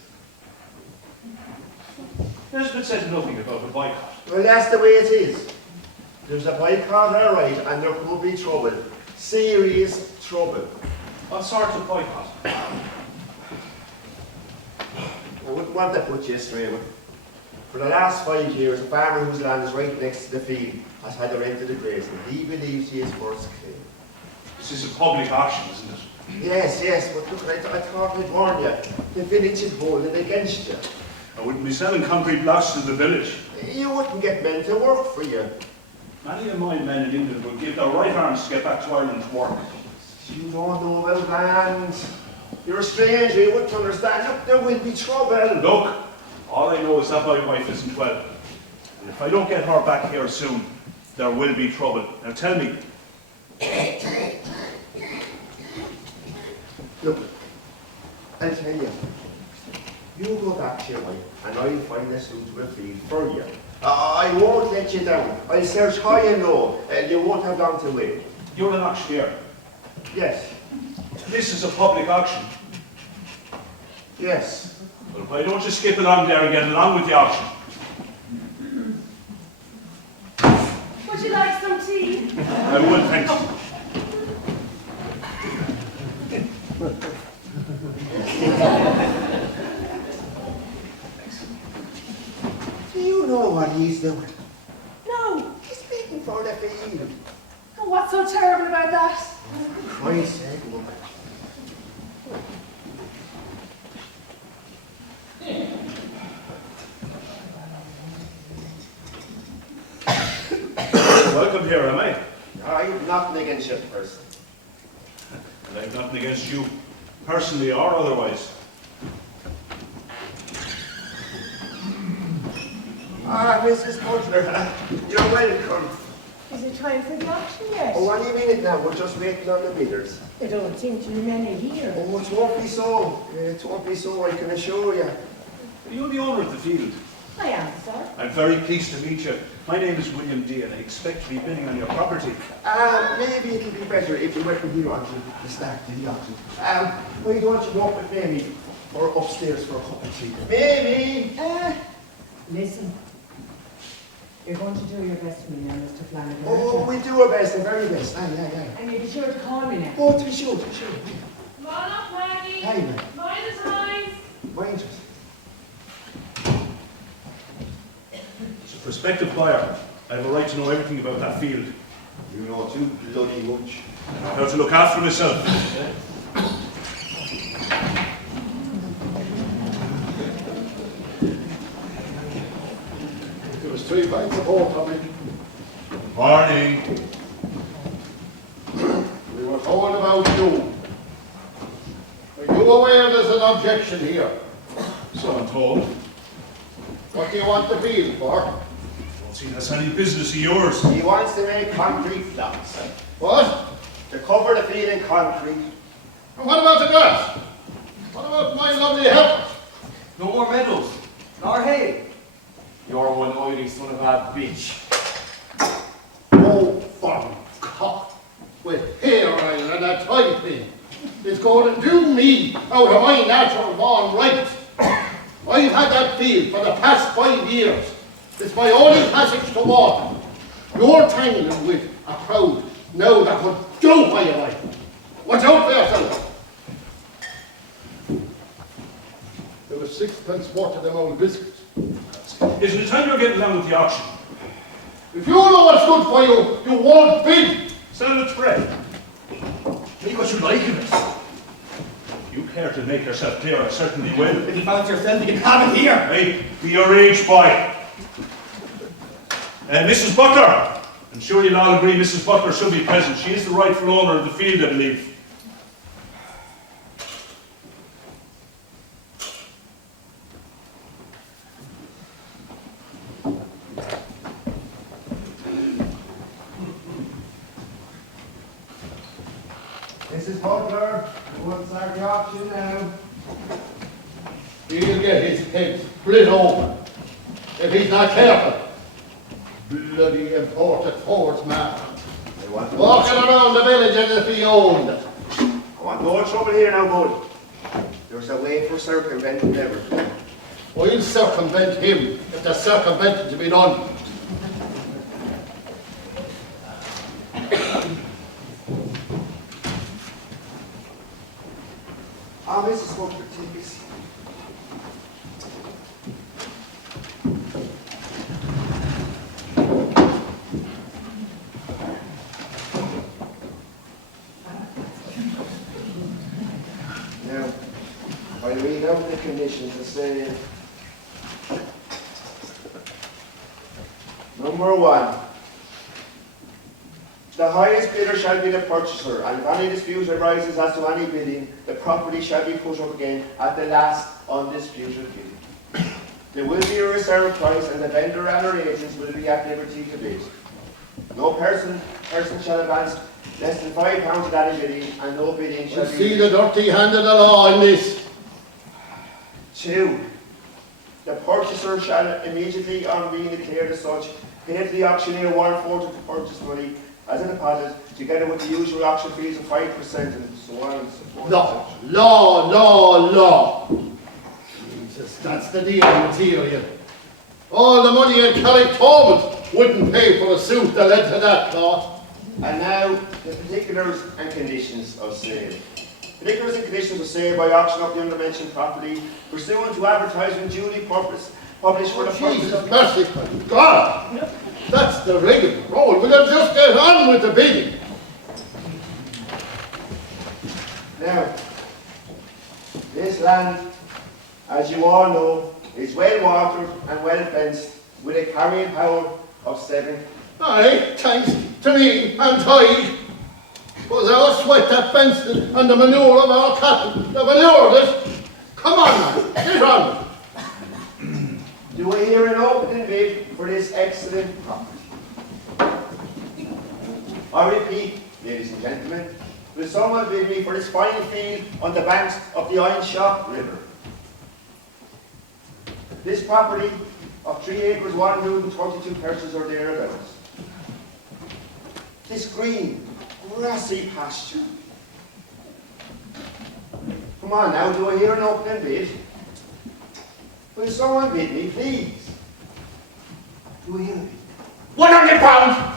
Nesbitt said nothing about a boycott. Well, that's the way it is. There's a boycott, all right, and there could be trouble. Serious trouble. What sort of boycott? I wouldn't want to put you astray, but for the last 5 years, a farmer whose land is right next to the field has had the rent of the grazing. He believes he is first claim. This is a public auction, isn't it? Yes, but look, I thought I'd warn you. The village is holding against you. I wouldn't be selling concrete blocks to the village. You wouldn't get men to work for you. Many of my men in England would give their right arms to get back to Ireland to work. You don't know about land. You're a stranger, you wouldn't understand. Look, there will be trouble. Look, all I know is that my wife isn't well. And if I don't get her back here soon, there will be trouble. Now tell me. Look, I'll tell you. You go back to your wife, and I'll find a suitable field for you. I won't let you down. I'll search high and low, and you won't have long to wait. You're an auctioneer. Yes, This is a public auction. yes. Well, why don't you skip along there and get along with the auction? Would you like some tea? I would, thanks. Do you know what he's doing? No. He's making for the field. Oh, what's so terrible about that? For Christ's sake, woman. Welcome here, am I? I've nothing against you, person. And I've nothing against you, personally or otherwise. Mrs. Butler, you're welcome. Is it time for the auction yet? Oh, any minute now, we're just waiting on the bidders. I don't seem to be many here. Oh, it won't be so. It won't be so, I can assure you. Are you the owner of the field? I am, sir. I'm very pleased to meet you. My name is William D. and I expect to be bidding on your property. Maybe it'll be better if you were here on the start of the auction. Why don't you walk with me or upstairs for a cup of tea? Maybe. Listen. You're going to do your best for me now, Mr. Flanagan. Oh, aren't we do our best, the very best. Aye, aye, aye. you? And you'll be sure to call me now. Oh, to be sure, to be sure. Come on up, Maggie. Aye, man. Mind the times. Mind As a prospective buyer, I have a right to know everything about that field. you know too bloody much. I know how to look after myself. There was 3 pints of port, Tommy. Morning. We were told about you. Are you aware there's an objection here? So I'm told. What do you want the field for? Don't see that's any business of yours. He wants to make concrete flats. What? To cover the field in concrete. And what about the grass? What about my lovely helpers? No more meadows, nor hay. You're one oily son of a bitch. Oh, for cock, with hair oil and a tie pin. It's going to do me out of my natural born rights. I've had that field for the past 5 years. It's my only passage to water. You're tangling with a crowd now that could do what you like. Watch out for yourself. There was 6 pence worth of them old biscuits. Isn't it time you're getting along with the auction? If you know what's good for you, you won't bid. Sell it bread. Make what you like of it. If you care to make yourself clear, I certainly will. If you fancy yourself, you can have it here. Hey, be your age, boy. Mrs. Butler. I'm sure you'll all agree Mrs. Butler should be present. She is the rightful owner of the field, I believe. Mrs. Butler, who wants to start the auction now? He'll get his head split open if he's not careful. Bloody imported force man. I want Walking around the village as if he owned it. I want no trouble here now, bud. There's a way for circumventing everything. We'll circumvent him if the circumventing to be done. Mrs. Butler, take this. Now, I read out the conditions to say, number 1, the highest bidder shall be the purchaser, and if any dispute arises as to any bidding, the property shall be put up again at the last undisputed bidding. There will be a reserve price, and the vendor and her agents will be at liberty to bid. No person shall advance less than £5 at any bidding, and no bidding shall We'll be... see the dirty hand of the law in this. 2, the purchaser shall immediately, on being declared as such, pay to the auctioneer 1/4 of the purchase money as a deposit, together with the usual auction fees of 5% and so on and so forth. Law. Jesus, that's the deal material. All the money in Carrick-Thomond wouldn't pay for a suit that led to that law. And now, the particulars and conditions of sale. Particulars and conditions of sale by auction of the undermentioned property, pursuant to advertisement duly published for the purpose Jesus of... merciful God! That's the rigmarole. We'll just get on with the bidding. Now, this land, as you all know, is well watered and well fenced, with a carrying power of 7. Aye, thanks to me and Tig. Was our sweat that fenced it and the manure of our cattle. The manure of it. Come on, man, get on. Do I hear an opening bid for this excellent property? I repeat, ladies and gentlemen, will someone bid me for this fine field on the banks of the Ironshot River? This property of 3 acres, 132 parcels or thereabouts. This green, grassy pasture. From Come on now, do I hear an opening bid? Will someone bid me, please? Do I hear a bid? £100!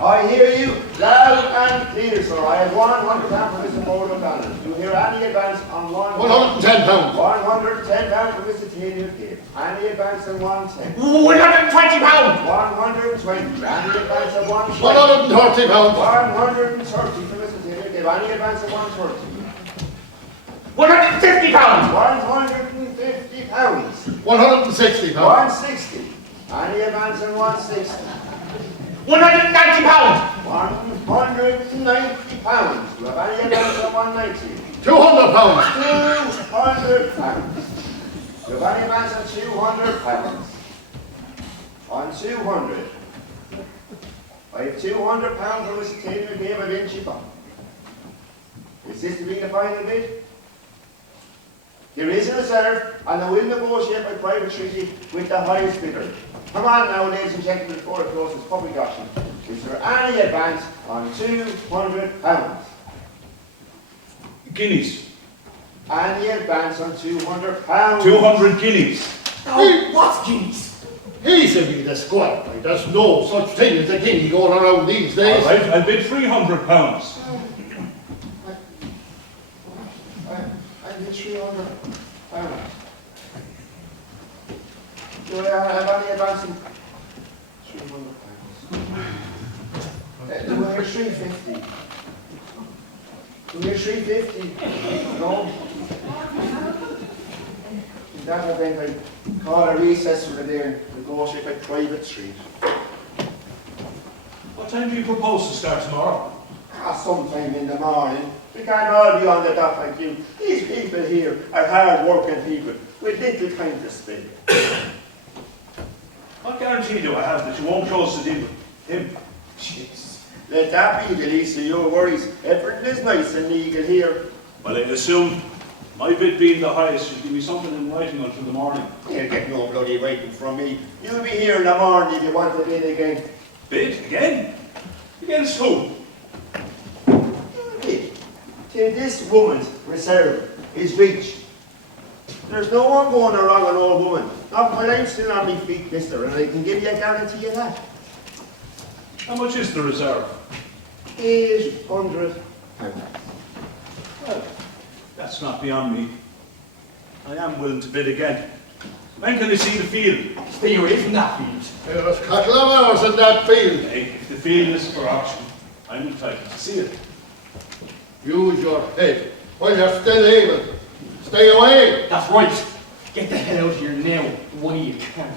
I hear you loud and clear, sir. I have £100 for Mr. Ford O'Donnell. Do you hear any advance on £110. £110 for Mr. Taylor Gibb. Any advance on 110? £120! 120. Any advance on 120? £130. 130 for Mr. Taylor Gibb. Any advance on 130? £150! £150. £160. 160. Any advance on 160? £190! £190. Do you have any advance on 190? £200. £200. Do you have any advance on £200? On 200. I have £200 for Mr. Taylor Gibb of Inchipon. Is this to be the final bid? There is a reserve, and I will negotiate by private treaty with the highest bidder. Come on now, ladies and gentlemen, before it closes public auction. Is there any advance on £200? Guineas. Any advance on £200? 200 guineas. Oh, what's guineas? He's a the squire. Like, there's no such thing as a guinea going around these days. All right, I'll bid £300. I need £300. Do I have any advance in £300? Do I hear 350? Do I hear 350? No? In that event, I call a recess for the day and negotiate by private street. What time do you propose to start tomorrow? Sometime in the morning. We can't all be on the dot like you. These people here are hard-working people with little time to spend. What guarantee do I have that you won't close the deal with him? Jesus. Let that be the least of your worries. Everything is nice and legal here. Well, I assume my bid being the highest, you'll give me something in writing until the morning. You'll get no bloody writing from me. You'll be here in the morning if you want to bid again. Bid? Again? Against who? Bid. Till this woman's reserve is reached. There's no one going around an old woman. Not while I'm still on my feet, mister, and I can give you a guarantee of that. How much is the reserve? £800. Well, that's not beyond me. I am willing to bid again. When can I see the field? Stay away from that field. There's cattle of ours in that field. Hey, if the field is for auction, I'm entitled to see it. Use your head while you're still able. Stay away. That's right. Get the hell out of here now, while you can.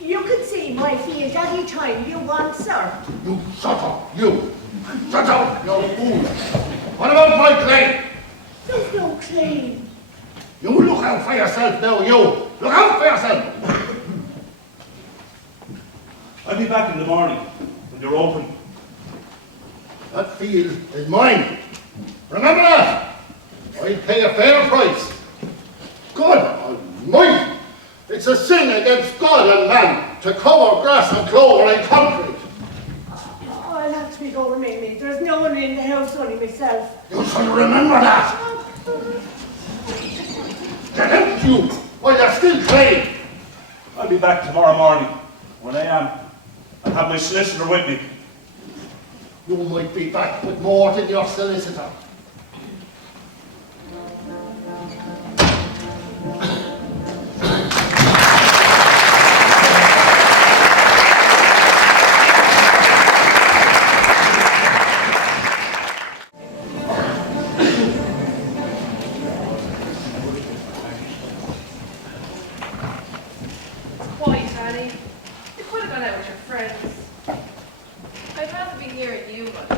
You can see my field any time you want, sir. You shut up, you. Shut up, you fool. What about my claim? There's no claim. You look out for yourself now, you. Look out for yourself. I'll be back in the morning when you're open. That field is mine. Remember that. I'll pay a fair price. God almighty. It's a sin against God and man to cover grass and clover and concrete. Oh, I'll have to be going, Mimi. There's no one in the house, only myself. You shall remember that. Get out, you, while you're still playing. I'll be back tomorrow morning. When I am, I'll have my solicitor with me. You might be back with more than your solicitor. Quiet, Annie. You could have gone out with your friends. I'd rather be here with you, but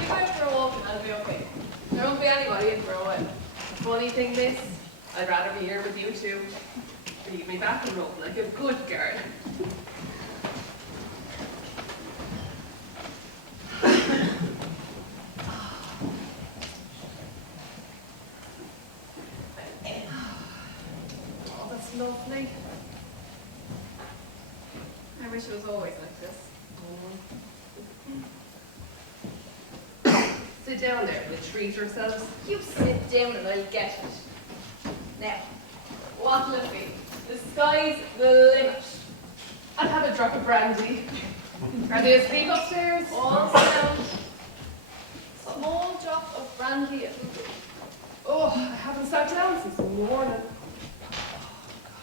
you go out for a walk and I'll be okay. There won't be anybody in for a while. The funny thing is, I'd rather be here with you two. Leave me back and roll like a good girl. Oh, that's lovely. I wish it was always like this. Sit down there, we'll treat ourselves. You sit down and I'll get it. Now, what'll it be? The sky's the limit. I'll have a drop of brandy. Are they asleep upstairs? All sound. Small drop of brandy. Oh, I haven't sat down since the morning.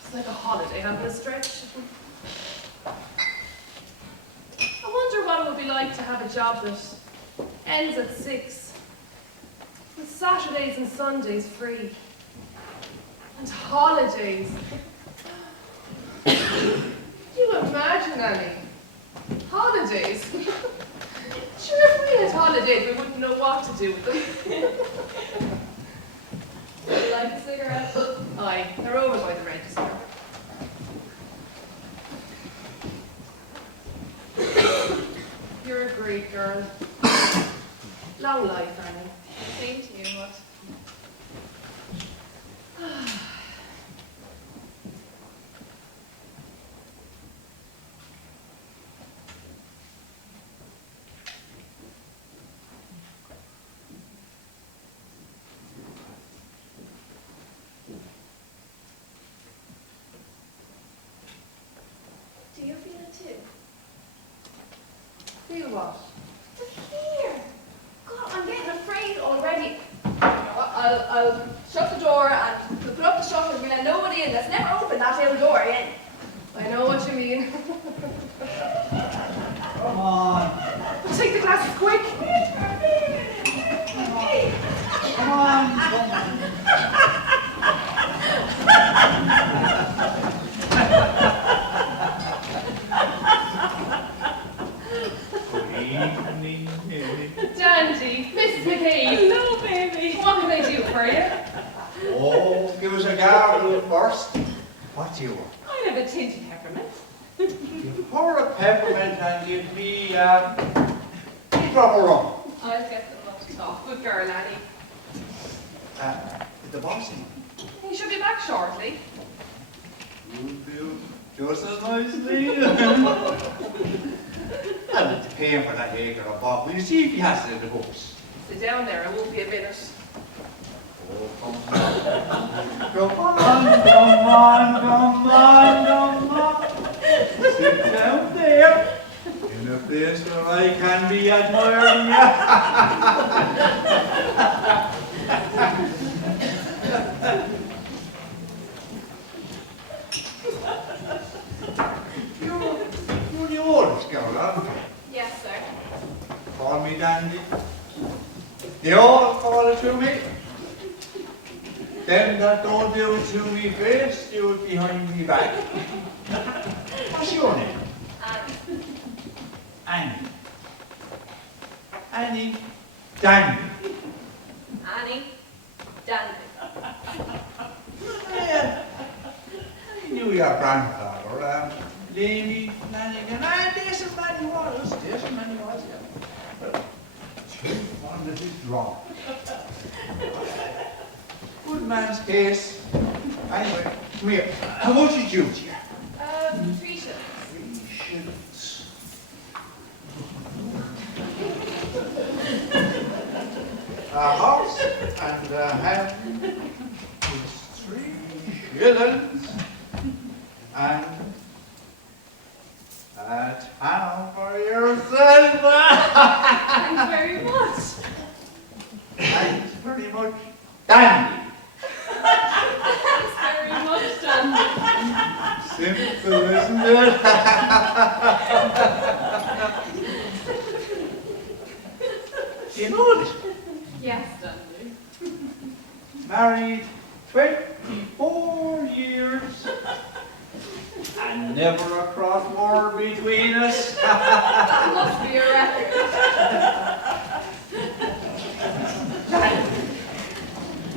It's like a holiday having a stretch. I wonder what it would be like to have a job that ends at 6, with Saturdays and Sundays free, and holidays. Can you imagine, Annie? Holidays? Sure, if we had holidays, we wouldn't know what to do with them. Would you like a cigarette? Aye, they're over by the register. You're a great girl. Long life, Annie. Same to you, what? Do you feel it too? Feel what? The fear. God, I'm getting afraid already. You know what? I'll shut the door and we'll put up the shutters. We'll let nobody in. Let's never open that little door again. I know what you mean. Come on. Take the glasses quick. Come on. Come on. Good evening, Mary. Dandy, Mrs. McCabe. Hello, baby. What can I do for you? Oh, give us a gargle first. What do you want? I have a tinge of peppermint. You pour a peppermint and give me a drop of rum. I'll get them locked off. Good girl, Annie. The boss He should be back shortly. would do just as nicely. I would pay him for that acre of bog. Will you see if he has it in the books? Sit down there, I won't be a minute. Oh, come on. Come on, come on, come on, come on. Sit down there. In a place where I can be admiring you. You're the oldest girl, aren't you? Yes, sir. Call me Dandy. They all call it to me. Them that don't do it to me face, do it behind me back. What's your name? Annie. Annie. Annie Dandy. Annie. Dandy. Yeah. I knew your grandfather, Lady Flanagan. There's a man he was. There's a man he was, yeah. Too fond of his draw. Good man's case. Anyway, come here. How much is due to you? 3 shillings. 3 shillings. A horse and a hand is 3 shillings. And a town for yourself. Thanks very much. Thanks pretty much dandy. Thanks very much, Dandy. Simple, isn't it? Do you know this? Yes, Dandy. Married 24 years and never a cross word between us. That must be a record.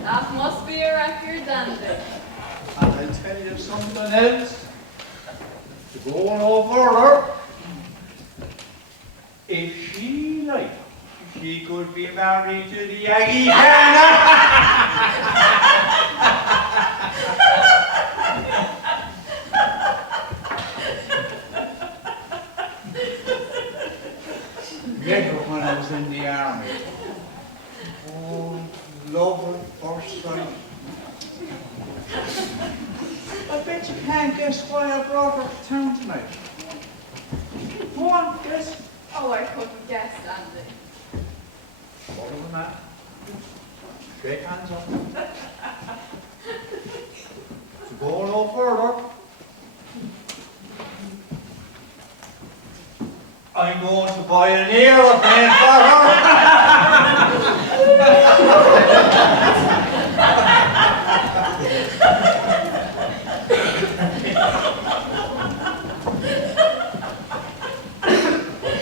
That must be a record, Dandy. And I'll tell you something else. To go no further, if she liked, she could be married to the Aggie Remember when I was in the army? Oh, love at first sight. why I brought her to town tonight. Go on, yes. Oh, I couldn't guess, Andy. Follow the man. Shake hands up. To go no further, I'm going to buy an aeroplane for her.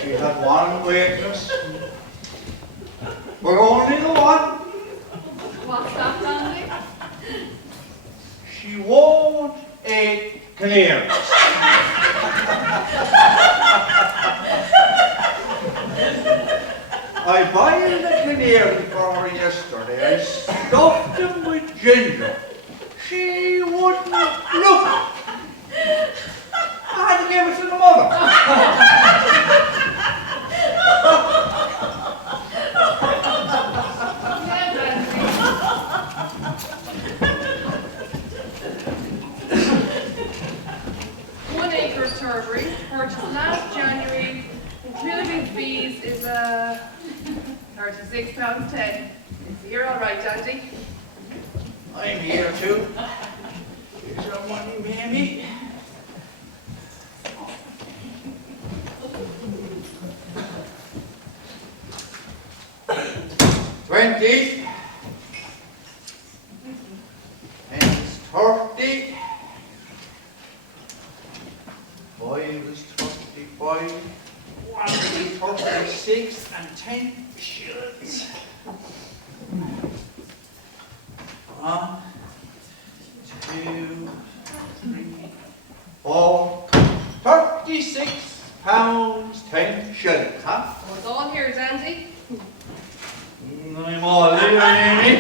She had one weakness, but only the one. What's that, Andy? She won't eat canaries. I boiled the canary for her yesterday. I stuffed them with ginger. She wouldn't look. I had to give it to the mother. One acre of turberry, purchased last January, including fees, is £36.10. Is here all right, Andy? I'm here too. Here's your money, mammy. $20. And it's 30. 5 is 35. 1 is 36 and 10 shillings. 1, 2, 3, 4, 36 pounds 10 shillings, huh? What's all here, Andy? I'm all leaving, Amy.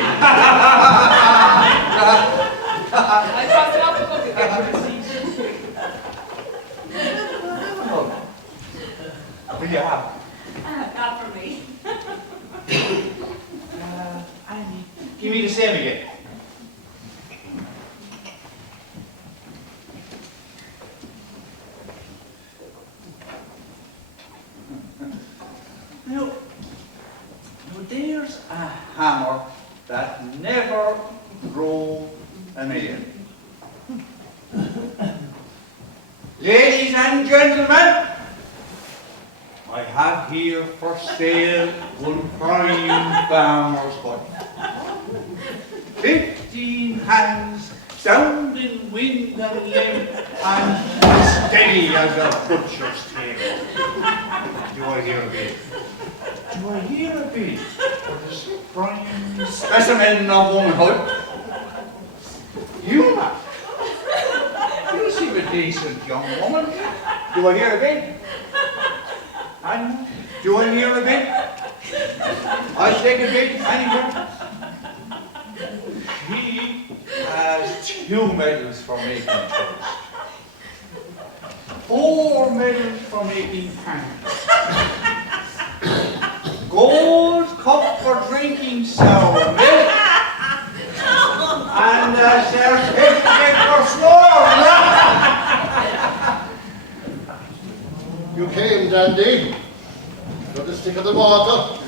I crossed it off the book again for receipt. Will you have? Not for me. Andy, give me the same again. Now, there's a hammer that never drove a nail. Ladies and gentlemen, I have here for sale one prime farmer's hut. 15 hands, sound in wind and limb, and steady as a butcher's tail. Do I hear a bit? Do I hear a bit for this prime specimen of womanhood? You, man. You seem a decent young woman. Do I hear a bit? And do I hear a bit? I'll take a bit anyway. He has 2 medals for making toast, 4 medals for making pancakes, gold cup for drinking sour milk, and a certificate for snoring. You came, Dandy. Got the stick of the water.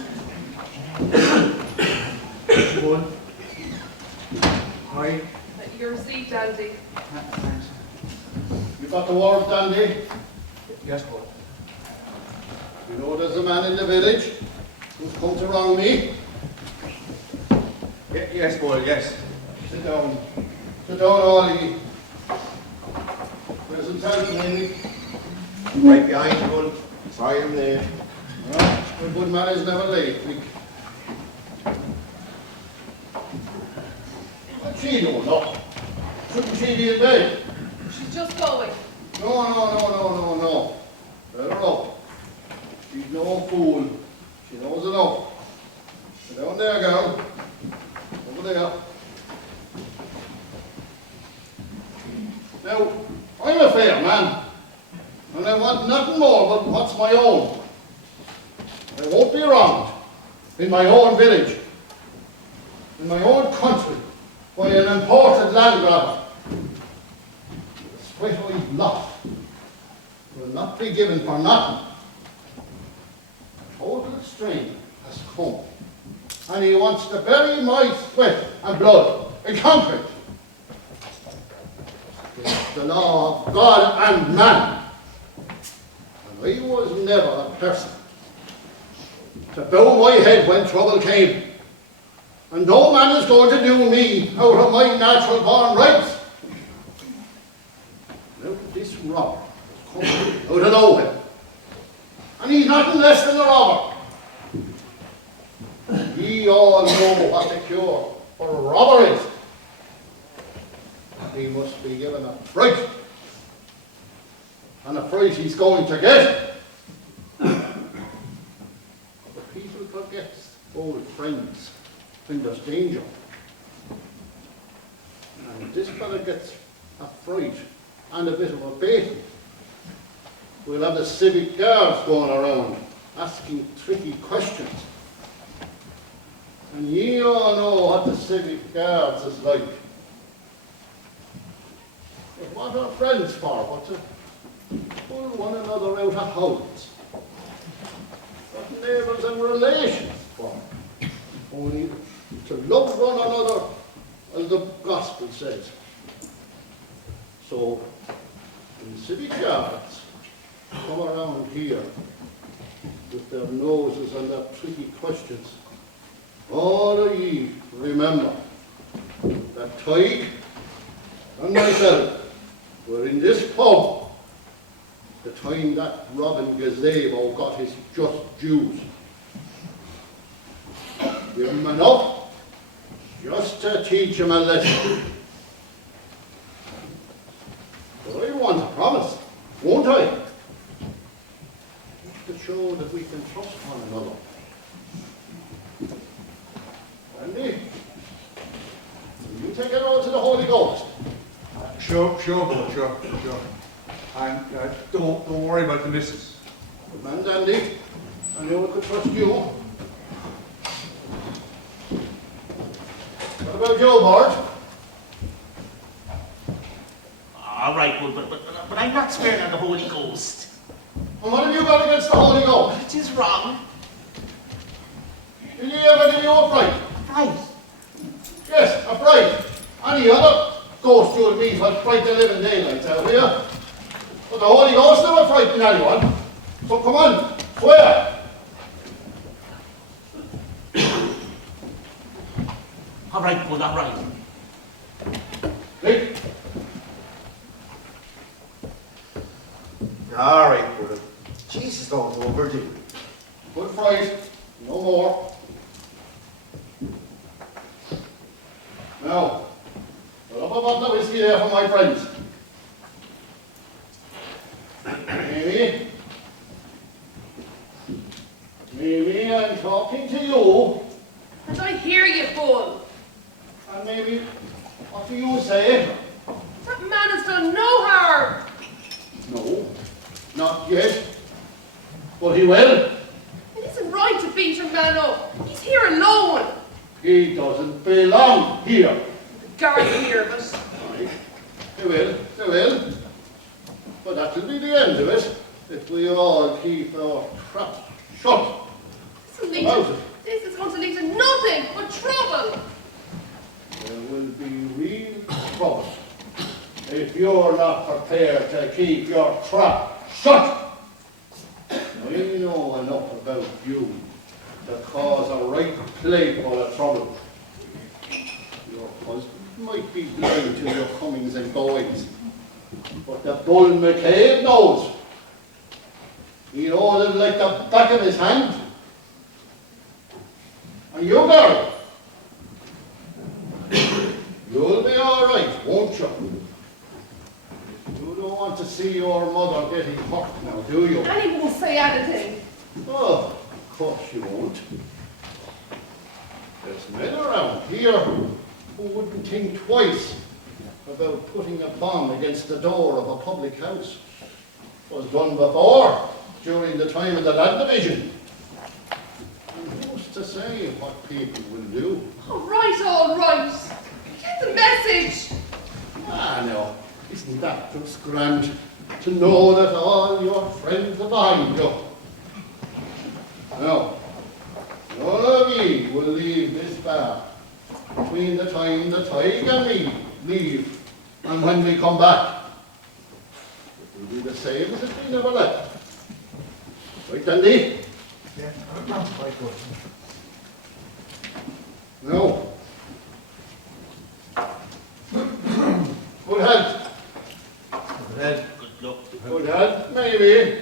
One. Hi. Your receipt, Andy. Thanks. You got the word, Dandy? Yes, boy. You know there's a man in the village who's come to wrong me. Yes, boy, yes. Sit down. Sit down, all of you. Present help, Amy. Right behind you, Bull. Sorry I'm late. Well, a good man is never late. What's she doing, look? Shouldn't she be in bed? She's just going. No. Let her up. She's no fool. She knows enough. Sit down there, girl. Over there. Now, I'm a fair man, and I want nothing more but what's my own. I won't be wronged in my own village, in my own country, by an imported land grabber. As sweat I've lost will not be given for nothing. A total stranger has come, and he wants to bury my sweat and blood in concrete. It's the law of God and man, and I was never a person to bow my head when trouble came, and no man is going to do me out of my natural born rights. Now this robber has come out of nowhere, and he's nothing less than a robber. Ye all know what the cure for a robber is. He must be given a fright, and a fright he's going to get. But people forget old friends when there's danger. And this fella gets a fright and a bit of a baiting. We'll have the civic guards going around asking tricky questions. And ye all know what the civic guards is like. But what are friends for but to pull one another out of houses? What neighbours and relations for? Only to love one another, as the gospel says. So, when the civic guards come around here with their noses and their tricky questions, all of ye remember that Tig and myself were in this pub the time that Robin Gazebo got his just dues. Give him enough just to teach him a lesson. But I want a promise, won't I? To show that we can trust one another. Andy, will you take it all to the Holy Ghost? Sure, boy, sure. And don't worry about the missus. Good man, Dandy. I knew I could trust you. What about Joe, Bart? All right, but I'm not swearing on the Holy Ghost. And what have you got against the Holy Ghost? It is wrong. Did you ever give you a fright? Right. Yes, a fright. Any other ghost you and me will fright the living daylights out of you. But the Holy Ghost never frightened anyone. So come on, swear. All right, bud, all right. Nick? All right, brother. Jesus, don't overdo. Good fright. No more. Now, fill up a bottle of whiskey there for my friends. Maybe I'm talking to you, And I hear you, fool. and maybe what do you say? That man has done no harm. No, not yet. But he will. It isn't right to beat a man up. He's here alone. He doesn't belong here. The guards here, but Right. They will. But that will be the end of it, if we all keep our traps shut. this is going to lead to nothing but trouble. There will be real trouble if you're not prepared to keep your trap shut. I know enough about you to cause a right playful of trouble. Your husband might be blind to your comings and goings, but the bull McCabe knows. He knows it like the back of his hand. And you, Gary, you'll be all right, won't you? You don't want to see your mother getting hurt now, do you? And he won't say anything. Oh, of course you won't. There's men around here who wouldn't think twice about putting a bomb against the door of a public house. It was done before, during the time of the land division. And who's to say what people will do? All right. Get the message. Ah, no. Isn't that just grand to know that all your friends are behind you? Now, none of ye will leave this bar between the time that Tig and me leave and when we come back. It will be the same as if we never left. Right, Dandy? Yeah, I'm quite good. No. Good health. Red. Good luck. Good health, maybe.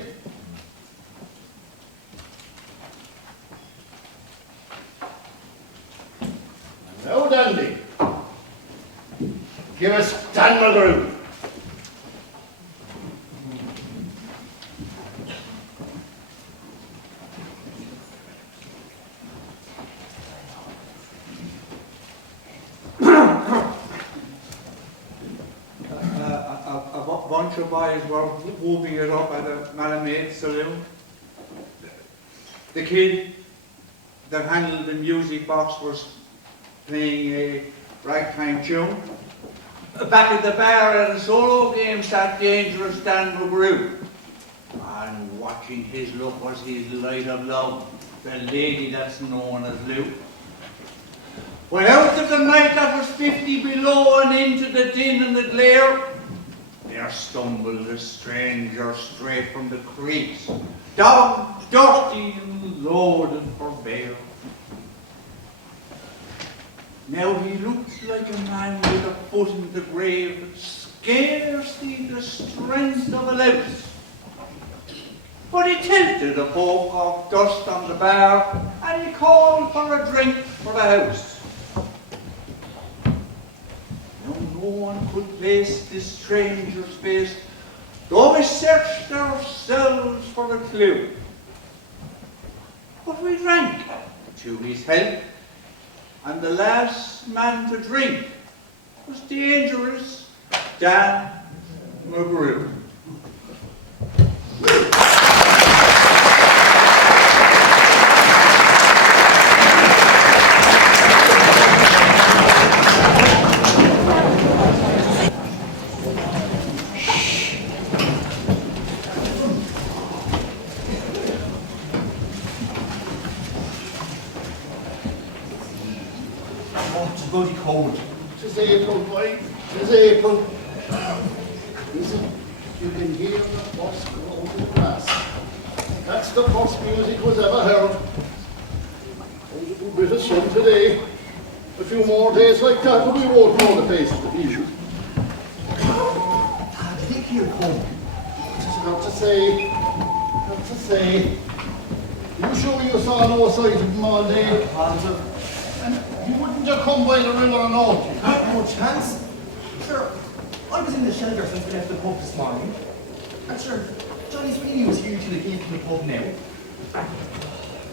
Now, Dandy, give us Dan McGrew. A bunch of boys were whooping it up at the Malamade Saloon. The kid that handled the music box was playing a ragtime tune. Back at the bar at a solo game sat dangerous Dan McGrew. And watching his look was his light of love, the lady that's known as Lou. When out of the night that was 50 below and into the din and the glare, there stumbled a stranger straight from the creeks, dog dirty and loaded for bear. Now he looked like a man with a foot in the grave, but scarcely the strength of a louse. But he tilted a poke of dust on the bar, and he called for a drink for the house. Now no one could place this stranger's face, though we searched ourselves for a clue. But we drank to his health, and the last man to drink was dangerous Dan McGrew. Bloody cold. Tis April, boy. Tis April. Listen, you can hear the bus go over the grass. That's the first music was ever heard. A little bit of sun today. A few more days like that and we won't know the face of the field. I think he'll come. It's not to say. Not to say. You sure you saw no sight of him all day? Positive. And you wouldn't have come by the river and all. Not no chance. Sure, I was in the shelter since we left the pub this morning. And sure, Johnny Sweeney was here till he came from the pub now.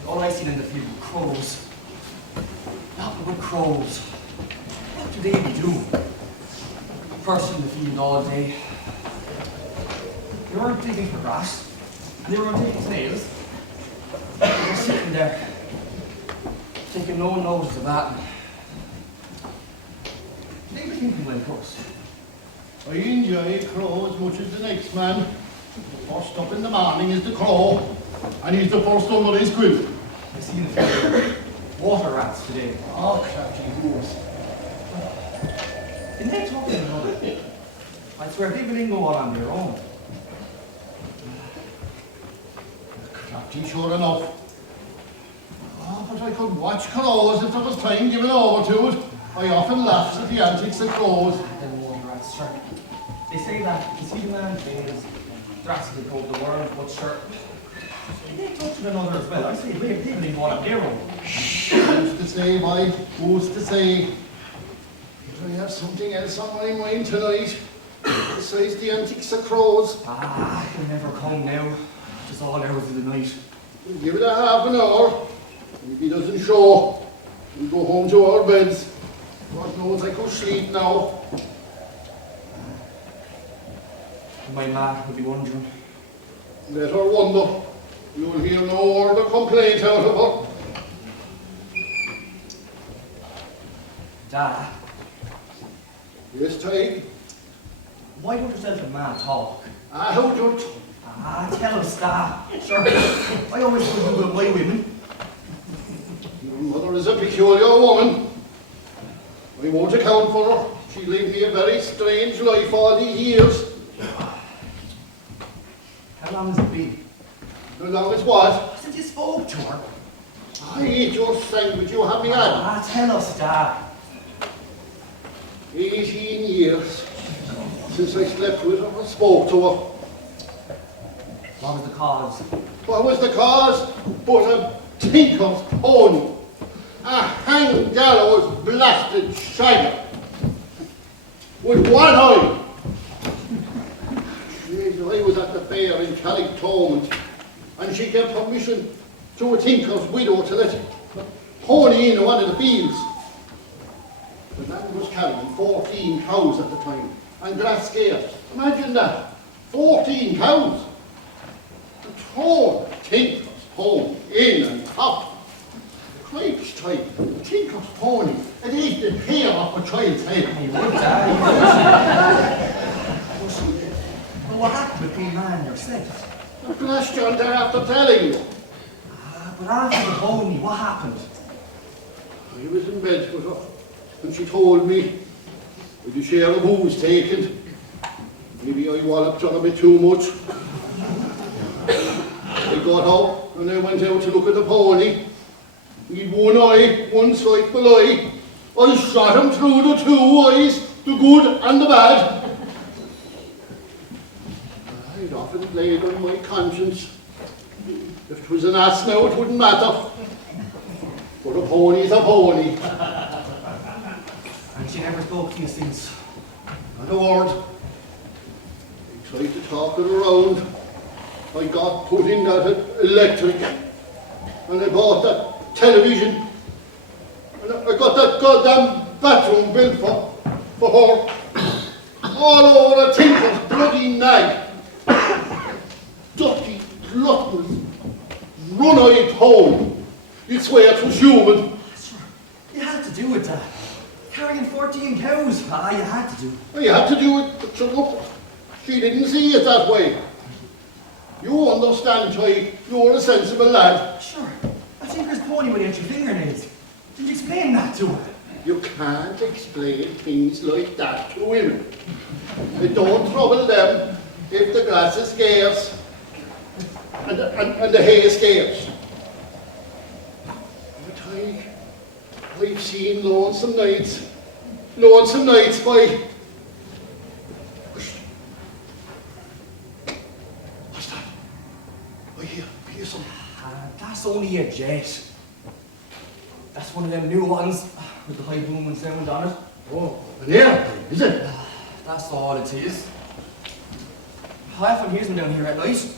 All I seen in the field were crows. Nothing but crows. What do they be doing? First in the field all day. They weren't digging for grass. And they weren't taking snails. They were sitting there, taking no notice of that. They were thinking when close. I enjoy crow as much as the next man. First up in the morning is the crow, and he's the first under his quilt. I seen a few water rats today. Oh, crafty goose. Didn't they talk to another? I swear they didn't go on their own. Crafty, sure enough. Oh, but I could watch crows if there was time given over to it. I often laugh at the antics of crows. Them water rats, sure. They say that you see the man fails drastically over the world, but sure. They touch another as well. I say they didn't go on their own. Who's to say, boy? Who's to say? But I have something else on my mind tonight. Besides the antics of crows. Ah, he'll never come now. Just all hours of the night. We'll give it a half an hour. If he doesn't show, we'll go home to our beds. God knows I could sleep now. My ma will be wondering. Let her wonder. You'll hear no word of complaint out of her. Dad, Yes, Tig. why don't yourself and man talk? How don't? Tell us that. Sure, I always do with my women. Your mother is a peculiar woman. I won't account for her. She lived me a very strange life all these years. How long has it been? How long as what? Since you spoke to her. I ate your sandwich you had me on. Tell us that. 18 years since I slept with her and spoke to her. What was the cause? What was the cause? But a tinker's pony. A hang gallows blasted shiner. With one eye. I was at the fair in Carricktormont, and she gave permission to a tinker's widow to let the pony in one of the fields. The man was carrying 14 cows at the time, and grass scarce. Imagine that. 14 cows. The tall tinker's pony in and out. Cripes time, the tinker's pony, it ate the hair off a child's head. Hey, what, Dad? Well, what happened between man and yourself? The question they're after telling you. But after the pony, what happened? I was in bed with her, and she told me, with a share of booze taken, maybe I walloped her a bit too much. I got out, and I went out to look at the pony. He'd one eye, one sight eye. I shot him through the two eyes, the good and the bad. I'd often laid on my conscience. If it was an ass now, it wouldn't matter. But a pony's a pony. And she never spoke to you since? Not a word. I tried to talk it around. I got put in that electric. And I bought that television. And I got that goddamn bathroom built for her. All over a tinker's bloody nag. Dirty, gluttonous, run-eyed pony. You'd swear it was human. Sure, you had to do it, Dad. Carrying 14 cows. You had to do it. You had to do it, but look, she didn't see it that way. You understand, Ty, you're a sensible lad. Sure, a tinker's pony would eat your fingernails. Didn't explain that to her. You can't explain things like that to women. It don't trouble them if the grass is scarce and the hay is scarce. But I've seen lonesome nights by... What's that? I hear something. That's only a jet. That's one of them new ones with the high boom and sound on it. Oh, an airplane, is it? That's all it is. I often hear them down here at night.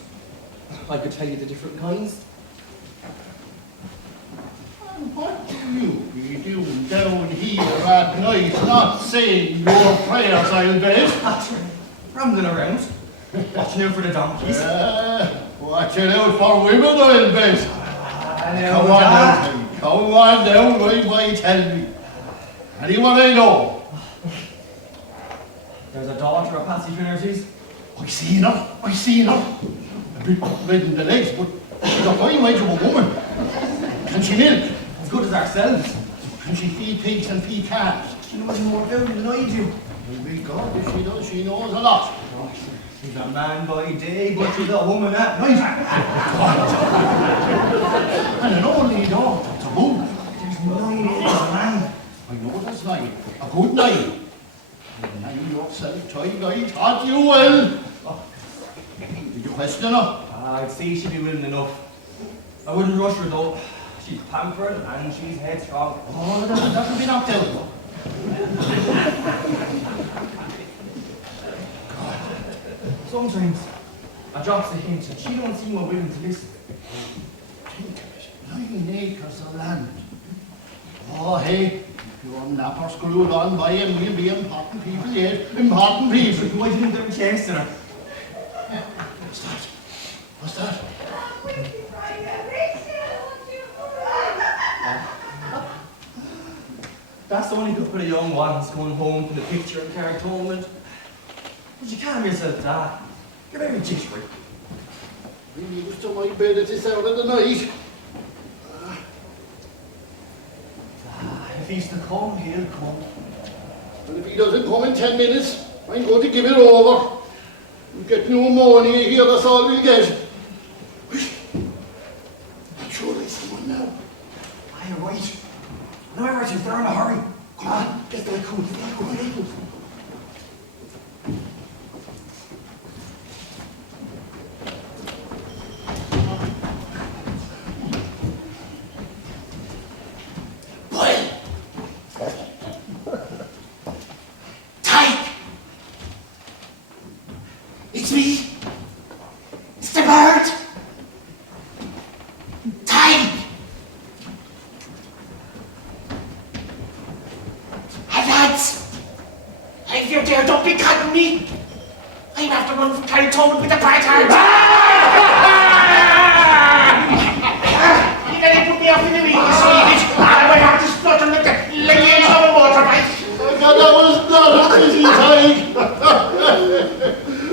I could tell you the different kinds. And what do you be doing down here at night, not saying your prayers, I'll bet? Rambling around, watching out for the donkeys. Watching out for women, I'll bet. Come on now, come on down, why tell me? Anyone I know? There's a daughter of Patsy Finnerty's. I seen her. A bit red in the legs, but she's a fine way to a woman. Can she milk? As good as ourselves. Can she feed pigs and feed calves? She knows more about it than I do. Well, be God, if she does, she knows a lot. She's a man by day, but she's a woman at night. And an only daughter to boot. There's 9 acres of land. I know there's 9. A good 9. And yourself, Tig, I taught you well. Did you question her? I'd say she'd be willing enough. I wouldn't rush her though. She's pampered and she's headstrong. Oh, that can be knocked out. Sometimes I drops a hint and she don't seem willing to listen. Think of it, 9 acres of land. Oh, hey, you're napper screwed on by him. We'll be important people yet. Important people. Why didn't they chase her? What's that? What's that? That's only good for the young ones going home from the picture in Carricktormont. Would you calm yourself, Dad? You're very jittery. I'm used to my bed at this hour of the night. If he's to come, he'll come. And if he doesn't come in 10 minutes, I'm going to give it over. We'll get no money here, that's all we'll get. I'm sure there's someone now. Ah, you're right. No, Archie, they're in a hurry. Come on, get that coat. It's me. It's the bird. Time. Hey lads, if you're there, don't be cutting me. I'm after running from Carrington with the bright heart. You nearly put me off in the week, Swedish. My heart is fluttering like the legs of a motorbike. Oh God, that was not an easy time.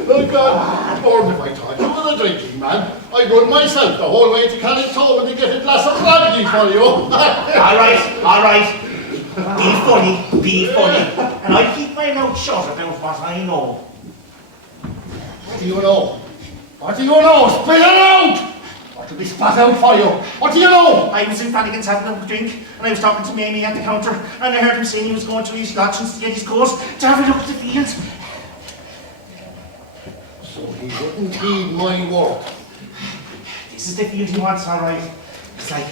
Oh God, born if I thought you were a drinking man. I run myself the whole way to Carrington to get a glass of brandy for you. all right. Be funny. And I'll keep my mouth shut about what I know. What do you know? What do you know? Spill it out! What will be spat out for you? What do you know? I was in Flanagan's having a drink, and I was talking to Mamie at the counter, and I heard him saying he was going to his lodgings to get his coat, to have a look at the fields. So he wouldn't heed my word. This is the field he wants, all right. It's like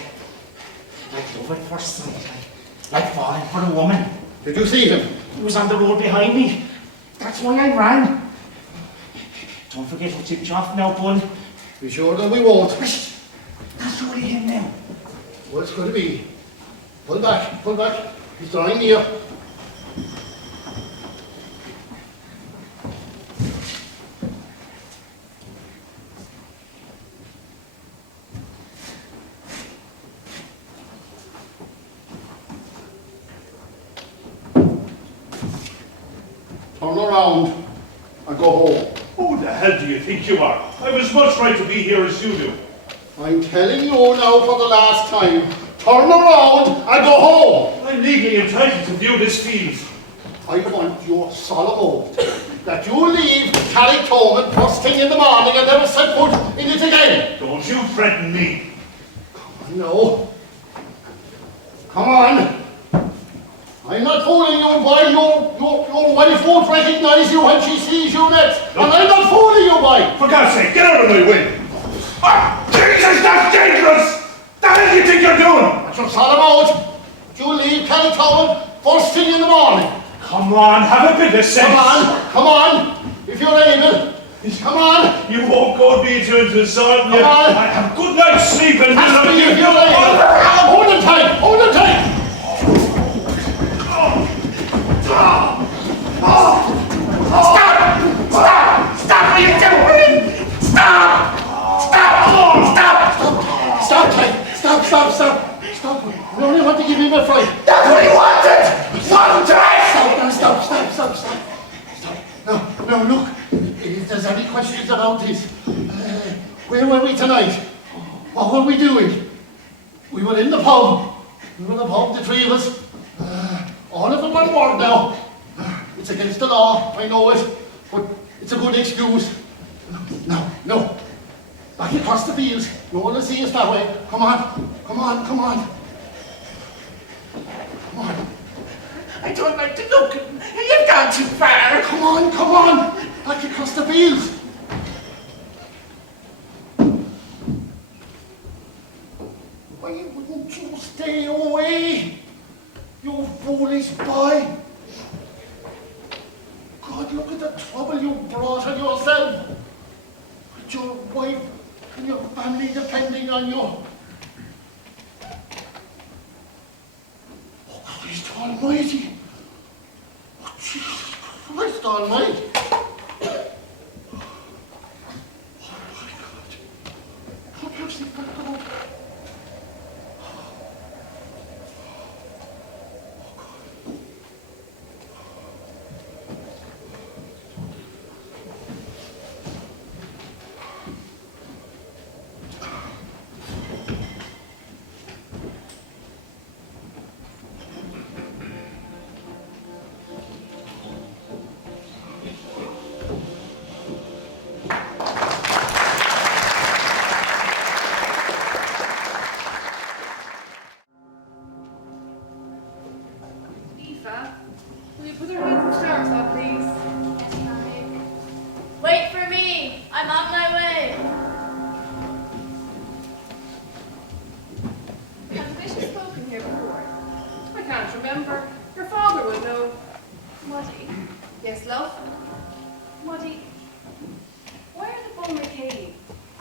love at first sight, like falling for a woman. Did you see him? He was on the road behind me. That's why I ran. Don't forget who tipped you off now, Bull. Be sure that we won't. That's surely him now. What's going to be? Pull back. He's drawing near. Turn around and go home. Who the hell do you think you are? I have as much right to be here as you do. I'm telling you now for the last time, turn around and go home. I'm legally entitled to view this field. I want your solemn oath that you leave Carrington first thing in the morning and never set foot in it again. Don't you threaten me. No. Come on. I'm not fooling you, boy. Your wife won't recognize you when she sees you next. And I'm not fooling you, boy. For God's sake, get out of my way. Ah, Jesus, that's dangerous. The hell do you think you're doing? That's your solemn oath. You leave Carrington first thing in the morning. Come on, have a bit of sense. Come on. If you're able. Come on. You won't go me into the sun. Come on. I have a good night's sleep and Ask me if you're able. Hold it tight. Hold it tight. Stop what you're doing! Stop. We only want to give him a fright. That's what he wanted! One time! Stop. Now, look. If there's any questions about this, where were we tonight? What were we doing? We were in the pub. The three of us. All of them on board now. It's against the law, I know it, but it's a good excuse. No. Back across the fields. No one will see us that way. Come on. I don't like to look. You've gone too far. Come on. Back across the fields. Why wouldn't you stay away? You foolish boy. God, look at the trouble you brought on yourself. With your wife and your family depending on you. Oh, Christ Almighty. Oh, Jesus Christ Almighty. Oh, my God. Oh, perhaps they've got to go.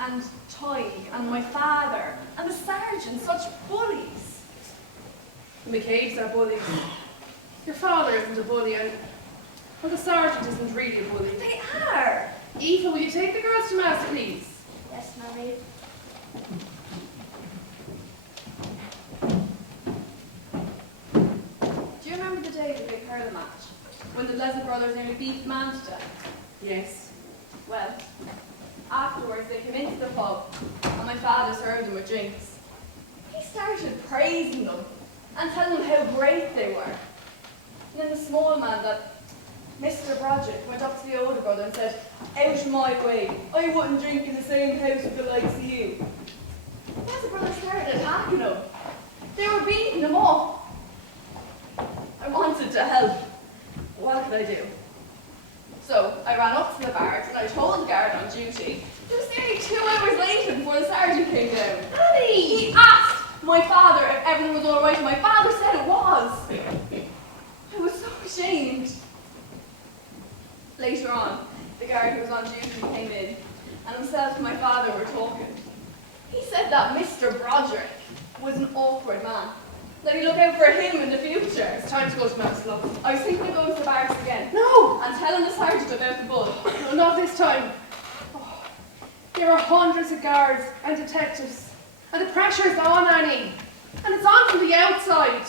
and Tig and my father and the sergeant, such bullies. The McCabe's are bullies. Your father isn't a bully, and well, the sergeant isn't really a bully. They are. Aoife, will you take the girls to mass, please? Yes, Mary. Do you remember the day of the big hurling match? When the Leslie brothers nearly beat the man to death? Yes. Well, afterwards they came into the pub and my father served them with drinks. He started praising them and telling them how great they were. And then the small man, that Mr. Broderick, went up to the older brother and said, "Out of my way, I wouldn't drink in the same house with the likes of you." The other brother started attacking him. They were beating him up. I wanted to help. What could I do? So I ran up to the barracks and I told the guard on duty. It was nearly 2 hours later before the sergeant came down. Annie! He asked my father if everything was all right, and my father said it was. I was so ashamed. Later on, the guard who was on duty came in, and himself and my father were talking. He said that Mr. Broderick was an awkward man. Let me look out for him in the future. It's time to go to mass, love. I was thinking of going to the barracks again. No! And telling the sergeant about the bull. No, not this time. Oh, there are hundreds of guards and detectives, and the pressure's on, Annie. And it's on from the outside.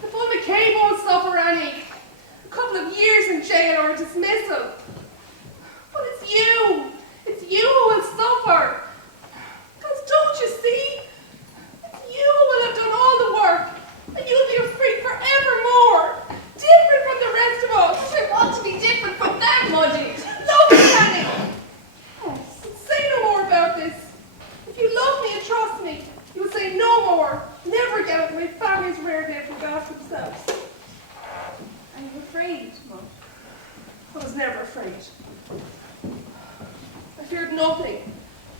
The full McCabe won't suffer, Annie. A couple of years in jail or a dismissal. But it's you. It's you who will suffer. Because don't you see? It's you who will have done all the work. And you'll be free forevermore. Different from the rest of us. I want to be different from them, Muddy. Love me, Annie. Say no more about this. If you love me and trust me, you will say no more. Never again will my family's rare day for God themselves. Are you afraid, Mum? I was never afraid. I feared nothing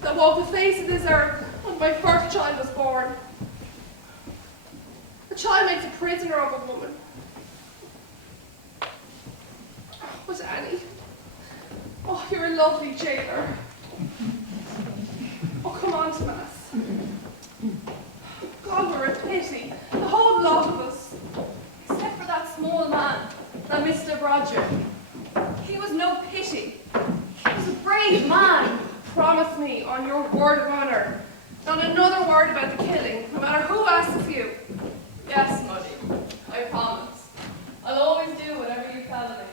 that walked the face of this earth when my first child was born. A child makes a prisoner of a woman. But Annie, oh, you're a lovely jailer. Oh, come on to mass. God, we're a pity, the whole lot of us. Except for that small man, that Mr. Broderick. He was no pity. He was a brave man. Promise me on your word of honor, not another word about the killing, no matter who asks you. Yes, Muddy, I promise. I'll always do whatever you tell me.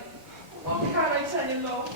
What can I tell you, love?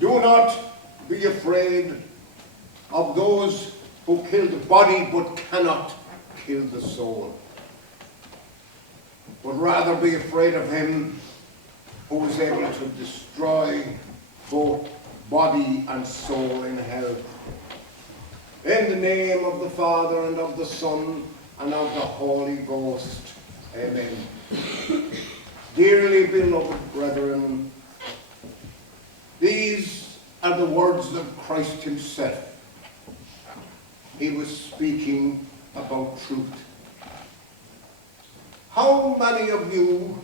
Do not be afraid of those who kill the body but cannot kill the soul, but rather be afraid of him who is able to destroy both body and soul in hell. In the name of the Father, and of the Son, and of the Holy Ghost. Amen. Dearly beloved brethren, these are the words of Christ himself. He was speaking about truth. How many of you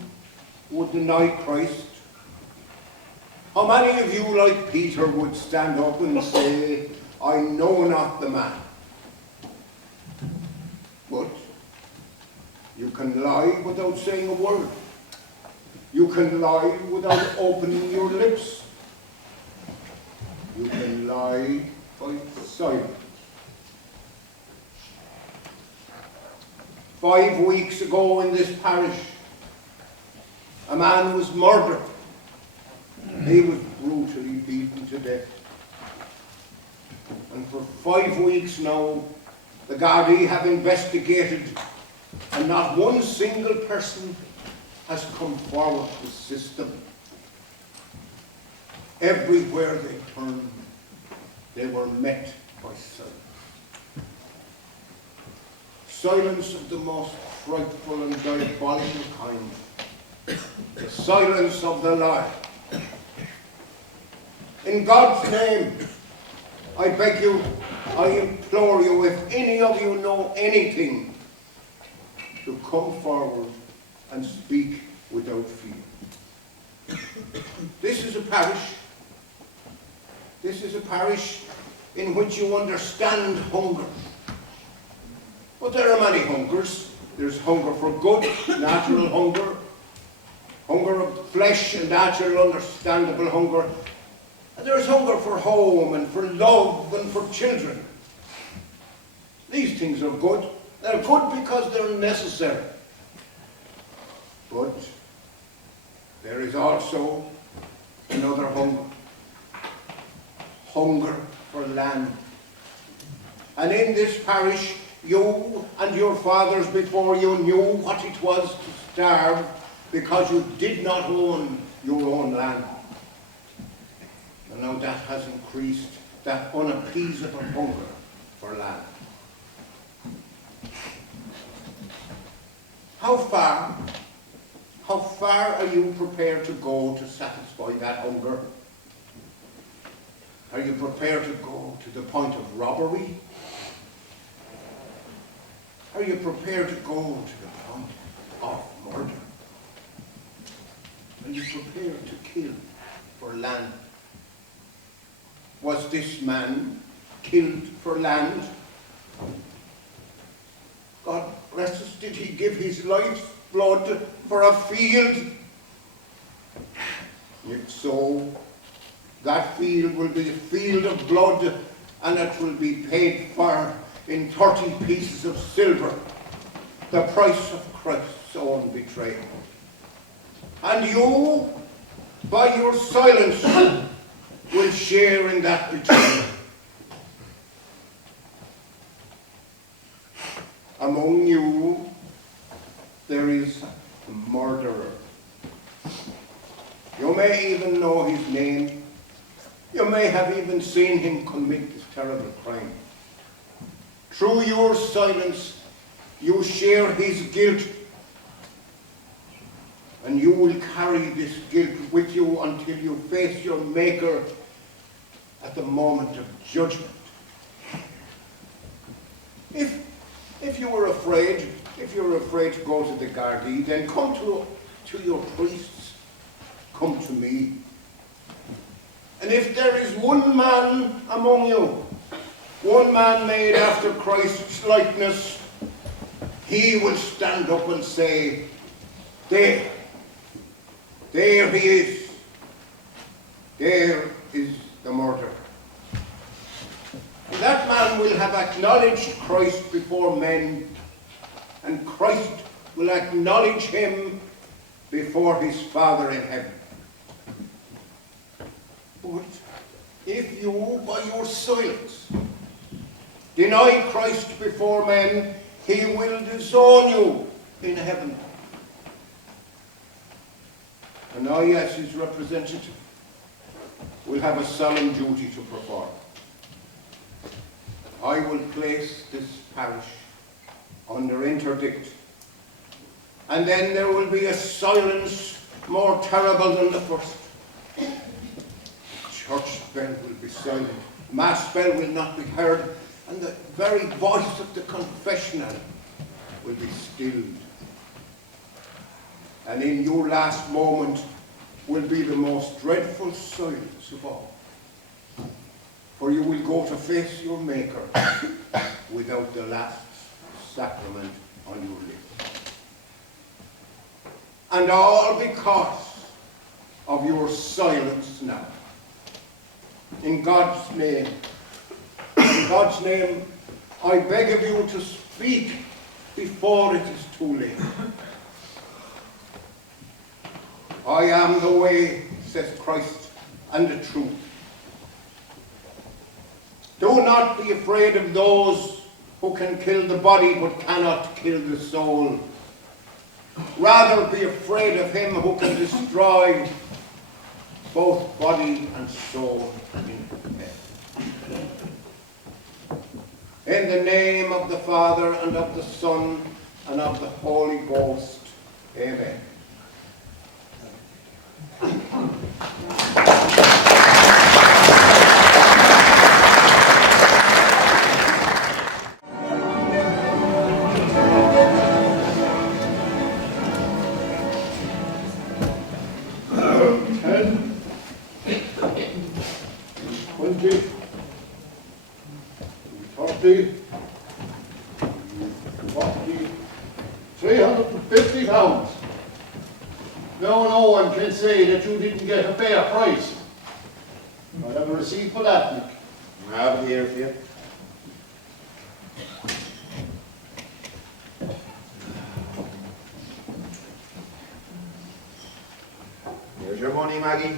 would deny Christ? How many of you, like Peter, would stand up and say, I know not the man? But you can lie without saying a word. You can lie without opening your lips. You can lie by silence. 5 weeks ago in this parish, a man was murdered. He was brutally beaten to death. And for 5 weeks now, the Gardaí have investigated, and not one single person has come forward to assist them. Everywhere they turned, they were met by silence. Silence of the most frightful and diabolical kind. The silence of the lie. In God's name, I beg you, I implore you, if any of you know anything, to come forward and speak without fear. This is a parish. This is a parish in which you understand hunger. But there are many hungers. There's hunger for good, natural hunger, hunger of the flesh and natural, understandable hunger. And there's hunger for home and for love and for children. These things are good. They're good because they're necessary. But there is also another hunger. Hunger for land. And in this parish, you and your fathers before you knew what it was to starve because you did not own your own land. And now that has increased, that unappeasable hunger for land. How far are you prepared to go to satisfy that hunger? Are you prepared to go to the point of robbery? Are you prepared to go to the point of murder? Are you prepared to kill for land? Was this man killed for land? God bless us, did he give his life's blood for a field? If so, that field will be a field of blood, and it will be paid for in 30 pieces of silver, the price of Christ's own betrayal. And you, by your silence, will share in that betrayal. Among you, there is a murderer. You may even know his name. You may have even seen him commit this terrible crime. Through your silence, you share his guilt, and you will carry this guilt with you until you face your Maker at the moment of judgment. If you are afraid, if you're afraid to go to the Gardaí, then come to your priests. Come to me. And if there is one man among you, one man made after Christ's likeness, he will stand up and say, there he is. There is the murderer. And that man will have acknowledged Christ before men, and Christ will acknowledge him before his Father in heaven. But if you, by your silence, deny Christ before men, he will disown you in heaven. And I, as his representative, will have a solemn duty to perform. I will place this parish under interdict, and then there will be a silence more terrible than the first. Church bell will be silent, mass bell will not be heard, and the very voice of the confessional will be stilled. And in your last moment will be the most dreadful silence of all. For you will go to face your Maker without the last sacrament on your lips. And all because of your silence now. In God's name, I beg of you to speak before it is too late. I am the way, says Christ, and the truth. Do not be afraid of those who can kill the body but cannot kill the soul. Rather be afraid of him who can destroy both body and soul in hell. In the name of the Father, and of the Son, and of the Holy Ghost. Amen. £350. No one can say that you didn't get a fair price. I have a receipt for that, Nick. I have it here for you. Here's your money, Maggie.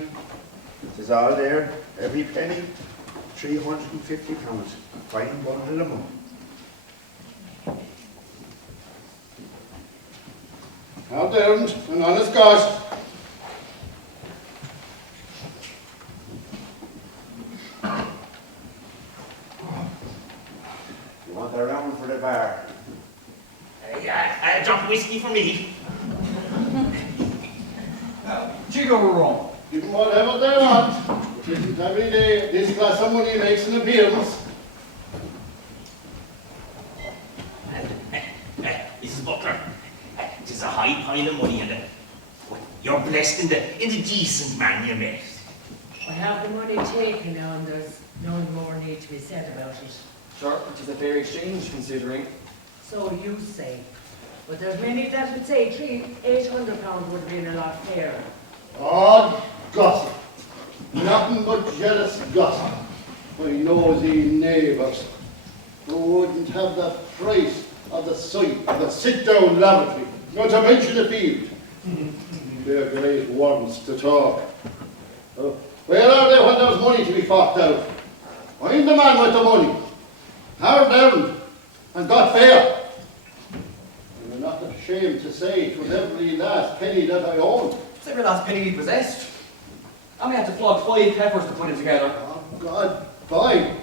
It is all there, every penny. £350. A fine bundle of money. Hard earned and honest cost. You want a round for the bar? A drop of whiskey for me. Jigger wrong. Give them whatever they want. It isn't every day this class of money makes an appearance. Mrs. Butler, it is a high pile of money, and you're blessed in the decent man you met. I have the money taken now, and there's no more need to be said about it. Sure, it is a fair exchange, considering. So you say. But there's many that would say £800 would have been a lot fairer. Oh, gossip. Nothing but jealous gossip. My nosy neighbours who wouldn't have the price of the site of the sit-down lavatory, not to mention the field. They're great ones to talk. Where are they when there's money to be forked out? I'm the man with the money. Hard down and got fair. And I'm not ashamed to say it was every last penny that I owned. It's every last penny we possessed. And we had to flog 5 heifers to put it together. Oh, God, fine.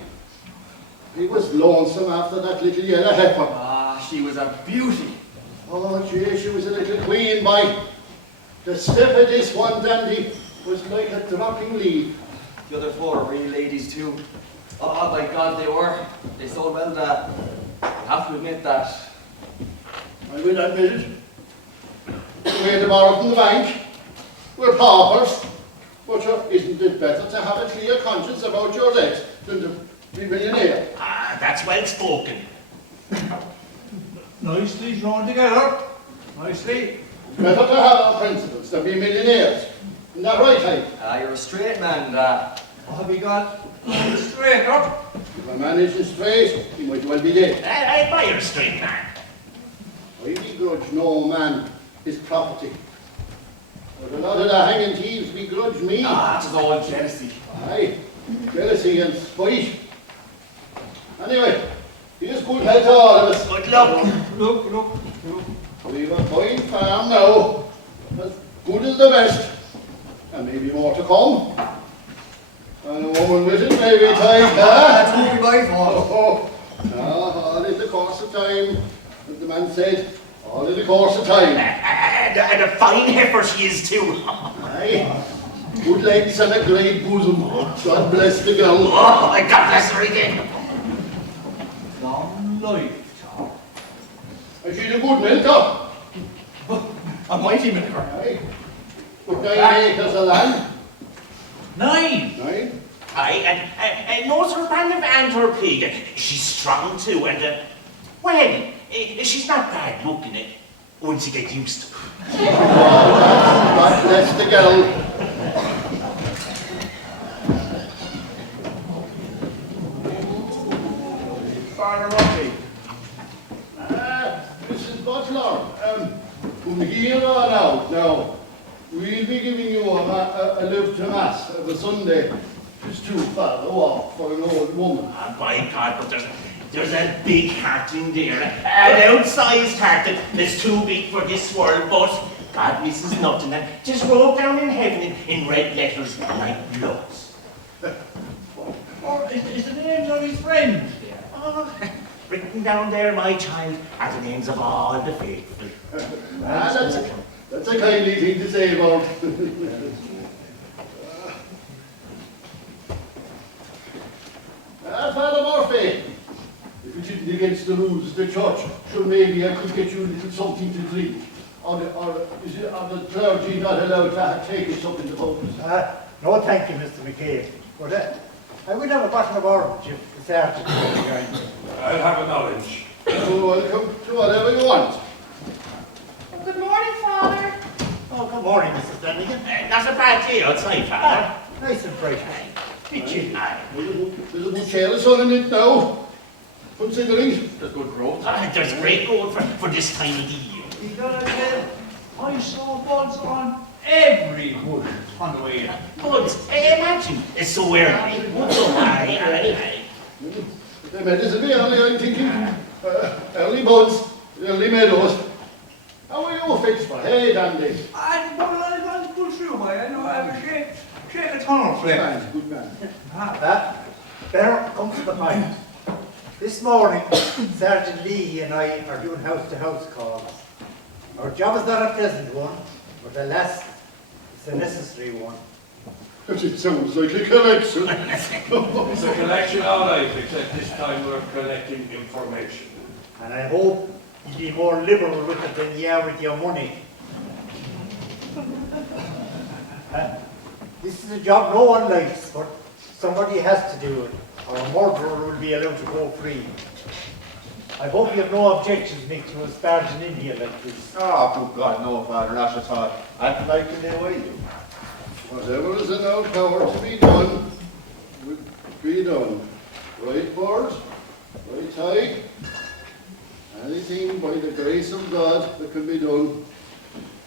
He was lonesome after that little yellow heifer. Ah, she was a beauty. Oh, gee, she was a little queen, boy. The step of this one dandy was like a dropping leaf. The other 4 were real ladies too. Oh, by God, they were. They sold well that. I have to admit that. I will admit it. The way they borrowed from the bank. We're paupers. But isn't it better to have a clear conscience about your debt than to be millionaire? Ah, that's well spoken. Nicely drawn together. Nicely. Better to have our principles than be millionaires. Isn't that right, Hank? Ah, you're a straight man, what have you got? Straight up. If a man isn't straight, he might well be dead. I admire a straight man. I begrudge no man his property. But a lot of the hanging thieves begrudge me. Ah, it is all jealousy. Aye, jealousy and spite. Anyway, here's good health to all of us. Good luck. Look. We've a fine farm now, as good as the best, and maybe more to come. And a woman with it, maybe time. That's only my fault. All in the course of time, as the man said, all in the course of time. And a fine heifer she is too. Aye, good legs and a great bosom. God bless the girl. Oh, God bless her again. Long life, Tom. And she's a good milker. A mighty miniver. Aye. With 9 acres of land. 9. 9. Aye, and knows her brand of aunt or pig. She's strong too, and, well, she's not bad looking at once you get used to her. That's the girl. Father Murphy. Mrs. Butler, from here on out now, we'll be giving you a live to mass every Sunday. It's too far to walk for an old woman. Ah, by God, but there's a big heart in there, an outsized heart that's too big for this world, but God misses nothing, and just wrote down in heaven in red letters like blood. Or is the names of his friends there? Oh, written down there, my child, are the names of all the faithful. That's a kindly thing to say about. Father Murphy, if it isn't against the rules of the church, sure maybe I could get you a little something to drink. Are the clergy not allowed to take us up in the boat? No, thank you, Mr. McCabe. But I will have a bottle of orange if the sergeant will be going. I'll have an orange. You're welcome to whatever you want. Oh, good morning, Father. Oh, good morning, Mrs. Flanagan. Not a bad day outside, Father. Nice and bright. Bit chilly. Aye. There's a good share of sun in it now, considering. There's good growth. There's great growth for this time of the year. I saw buds on every bush on the way in. But imagine, it's so early. Aye. The medicine be early, I'm thinking. Early buds, early meadows. How are you fixed for hay, Dandy? I'll pull through, I know I have a shake a tunnel flip. Good man. There comes the point. This morning, Sergeant Lee and I are doing house-to-house calls. Our job is not a pleasant one, but alas, it's a necessary one. It sounds like a collection. It's a collection, all right, except this time we're collecting information. And I hope you'll be more liberal with it than you are with your money. This is a job no one likes, but somebody has to do it, or a murderer will be allowed to go free. I hope you have no objections, Nick, to us barging in here like this. Oh, good God, no, Father, not at all. I'd like to do it. Whatever is in our power to be done, will be done. Right board, right high. Anything by the grace of God that can be done.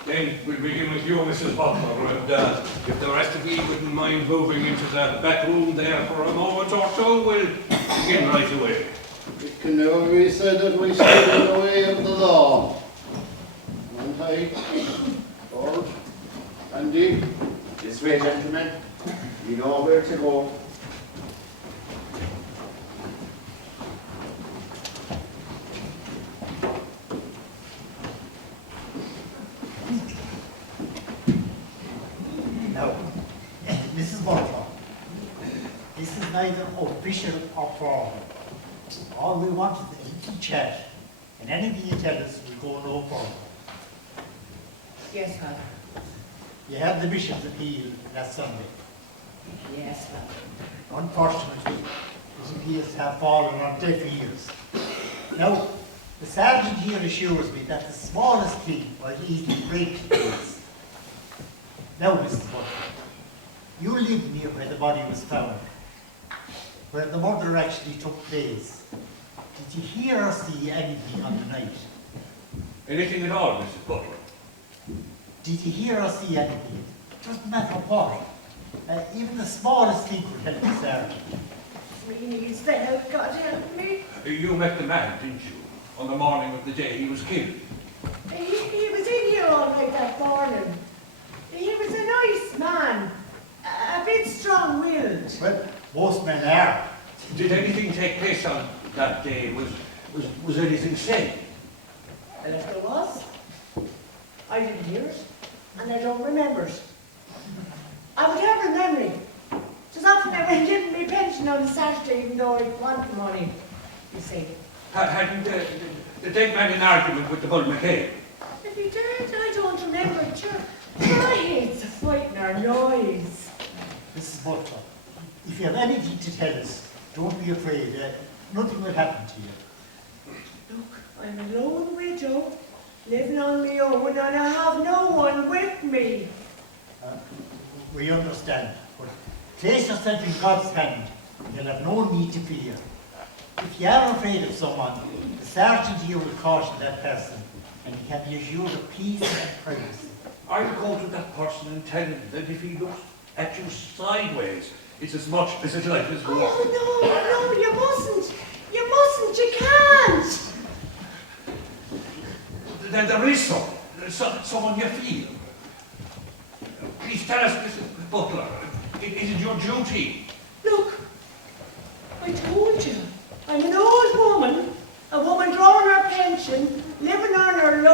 Then we'll begin with you, Mrs. Butler, and if the rest of you wouldn't mind moving into the back room there for a moment or so, we'll begin right away. It can never be said that we stand in the way of the law. One high, board, Andy. This way, gentlemen. You know where to go. Now, Mrs. Butler, this is neither official or formal. All we want is a little chat, and anything you tell us will go no further. Yes, Father. You had the bishop's appeal last Sunday. Yes, Father. Unfortunately, his appeals have fallen on deaf ears. Now, the sergeant here assures me that the smallest thing will easily break the case. Now, Mrs. Butler, you live near where the body was found, where the murder actually took place. Did you hear or see anything on the night? Anything at all, Mrs. Butler? Did you hear or see anything? Doesn't matter what. Even the smallest thing could help the sergeant. Please, the help, God help me. You met the man, didn't you, on the morning of the day he was killed? He was in here all night that morning. He was a nice man, a bit strong-willed. Well, most men are. Did anything take place on that day? Was anything said? And if there was, I didn't hear it, and I don't remember it. I would have a memory. Just often I went in my pension on Saturday, even though I want the money, you see. Hadn't the dead man an argument with the Bull McCabe? If he did, I don't remember. I hate the fighting or noise. Mrs. Butler, if you have anything to tell us, don't be afraid. Nothing will happen to you. Look, I'm a lone widow, living on my own, and I have no one with me. We understand, but place yourself in God's hand. You'll have no need to fear. If you are afraid of someone, the sergeant here will caution that person, and he can be assured of peace and privacy. I'll go to that person and tell him that if he looks at you sideways, it's as much as his life is worth. Oh, no, you mustn't. You mustn't, you can't. Then there is someone you feel. Please tell us, Mrs. Butler, is it your duty? Look, I told you, I'm an old woman, a woman drawing her pension, living on her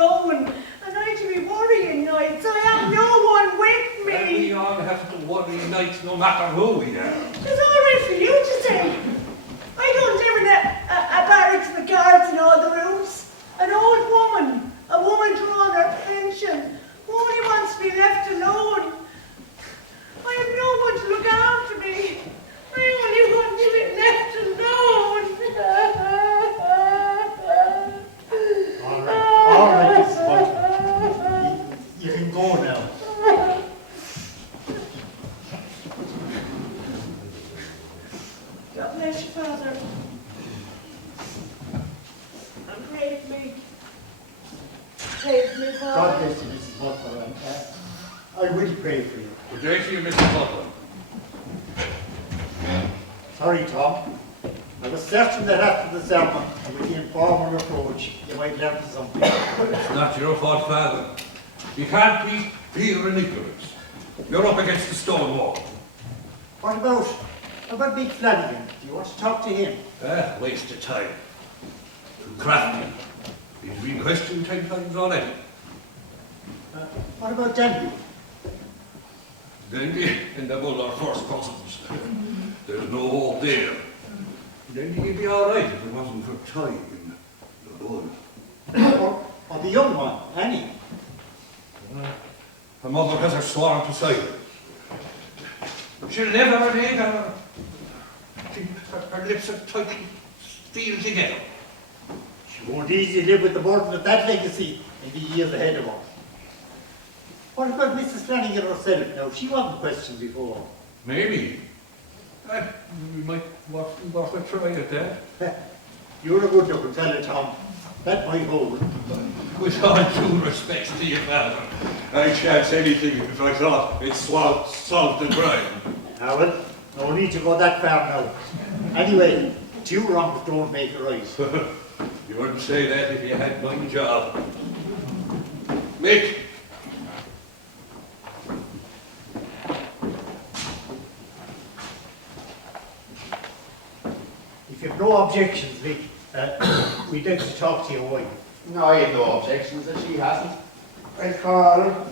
own, and I to be worrying nights. I have no one with me. We all have to worry nights no matter who we are. It's all right for you to say. I don't live in a barracks with guards in all the rooms. An old woman, a woman drawing her pension, who only wants to be left alone. I have no one to look after me. I only want to be left alone. All right, Mrs. Butler. You can go now. God bless you, Father. And pray for me. Pray for me, Father. God bless you, Mrs. Butler. And, I will pray for you. Good day to you, Mr. Butler. Sorry, Tom. I was certain that after the sermon, and with the informal approach, you might learn something. It's not your fault, Father. You can't beat fear and ignorance. You're up against the stone wall. What about Big Flanagan? Do you want to talk to him? Waste of time. Too crafty. He's been questioned 10 times already. What about Daniel? Dandy and the bull are first cousins. There's no hope there. Dandy would be all right if it wasn't for time in the bull. Or the young one, Annie? Her mother has her sworn to silence. She'll never enable her. Her lips are tightly sealed together. She won't easily live with the burden of that legacy in the years ahead of her. What about Mrs. Flanagan herself now? She wasn't questioned before. Maybe. We might worth a try at that. You're a good looking fella, Tom. That might hold. With all due respect to your father, I chance anything if I thought it solved the crime. Now, well, no need to go that far now. Anyway, 2 wrongs don't make a right. You wouldn't say that if you had my job. Mick. If you have no objections, Vic, we'd like to talk to your wife. No, I have no objections that she hasn't. Right, Carl.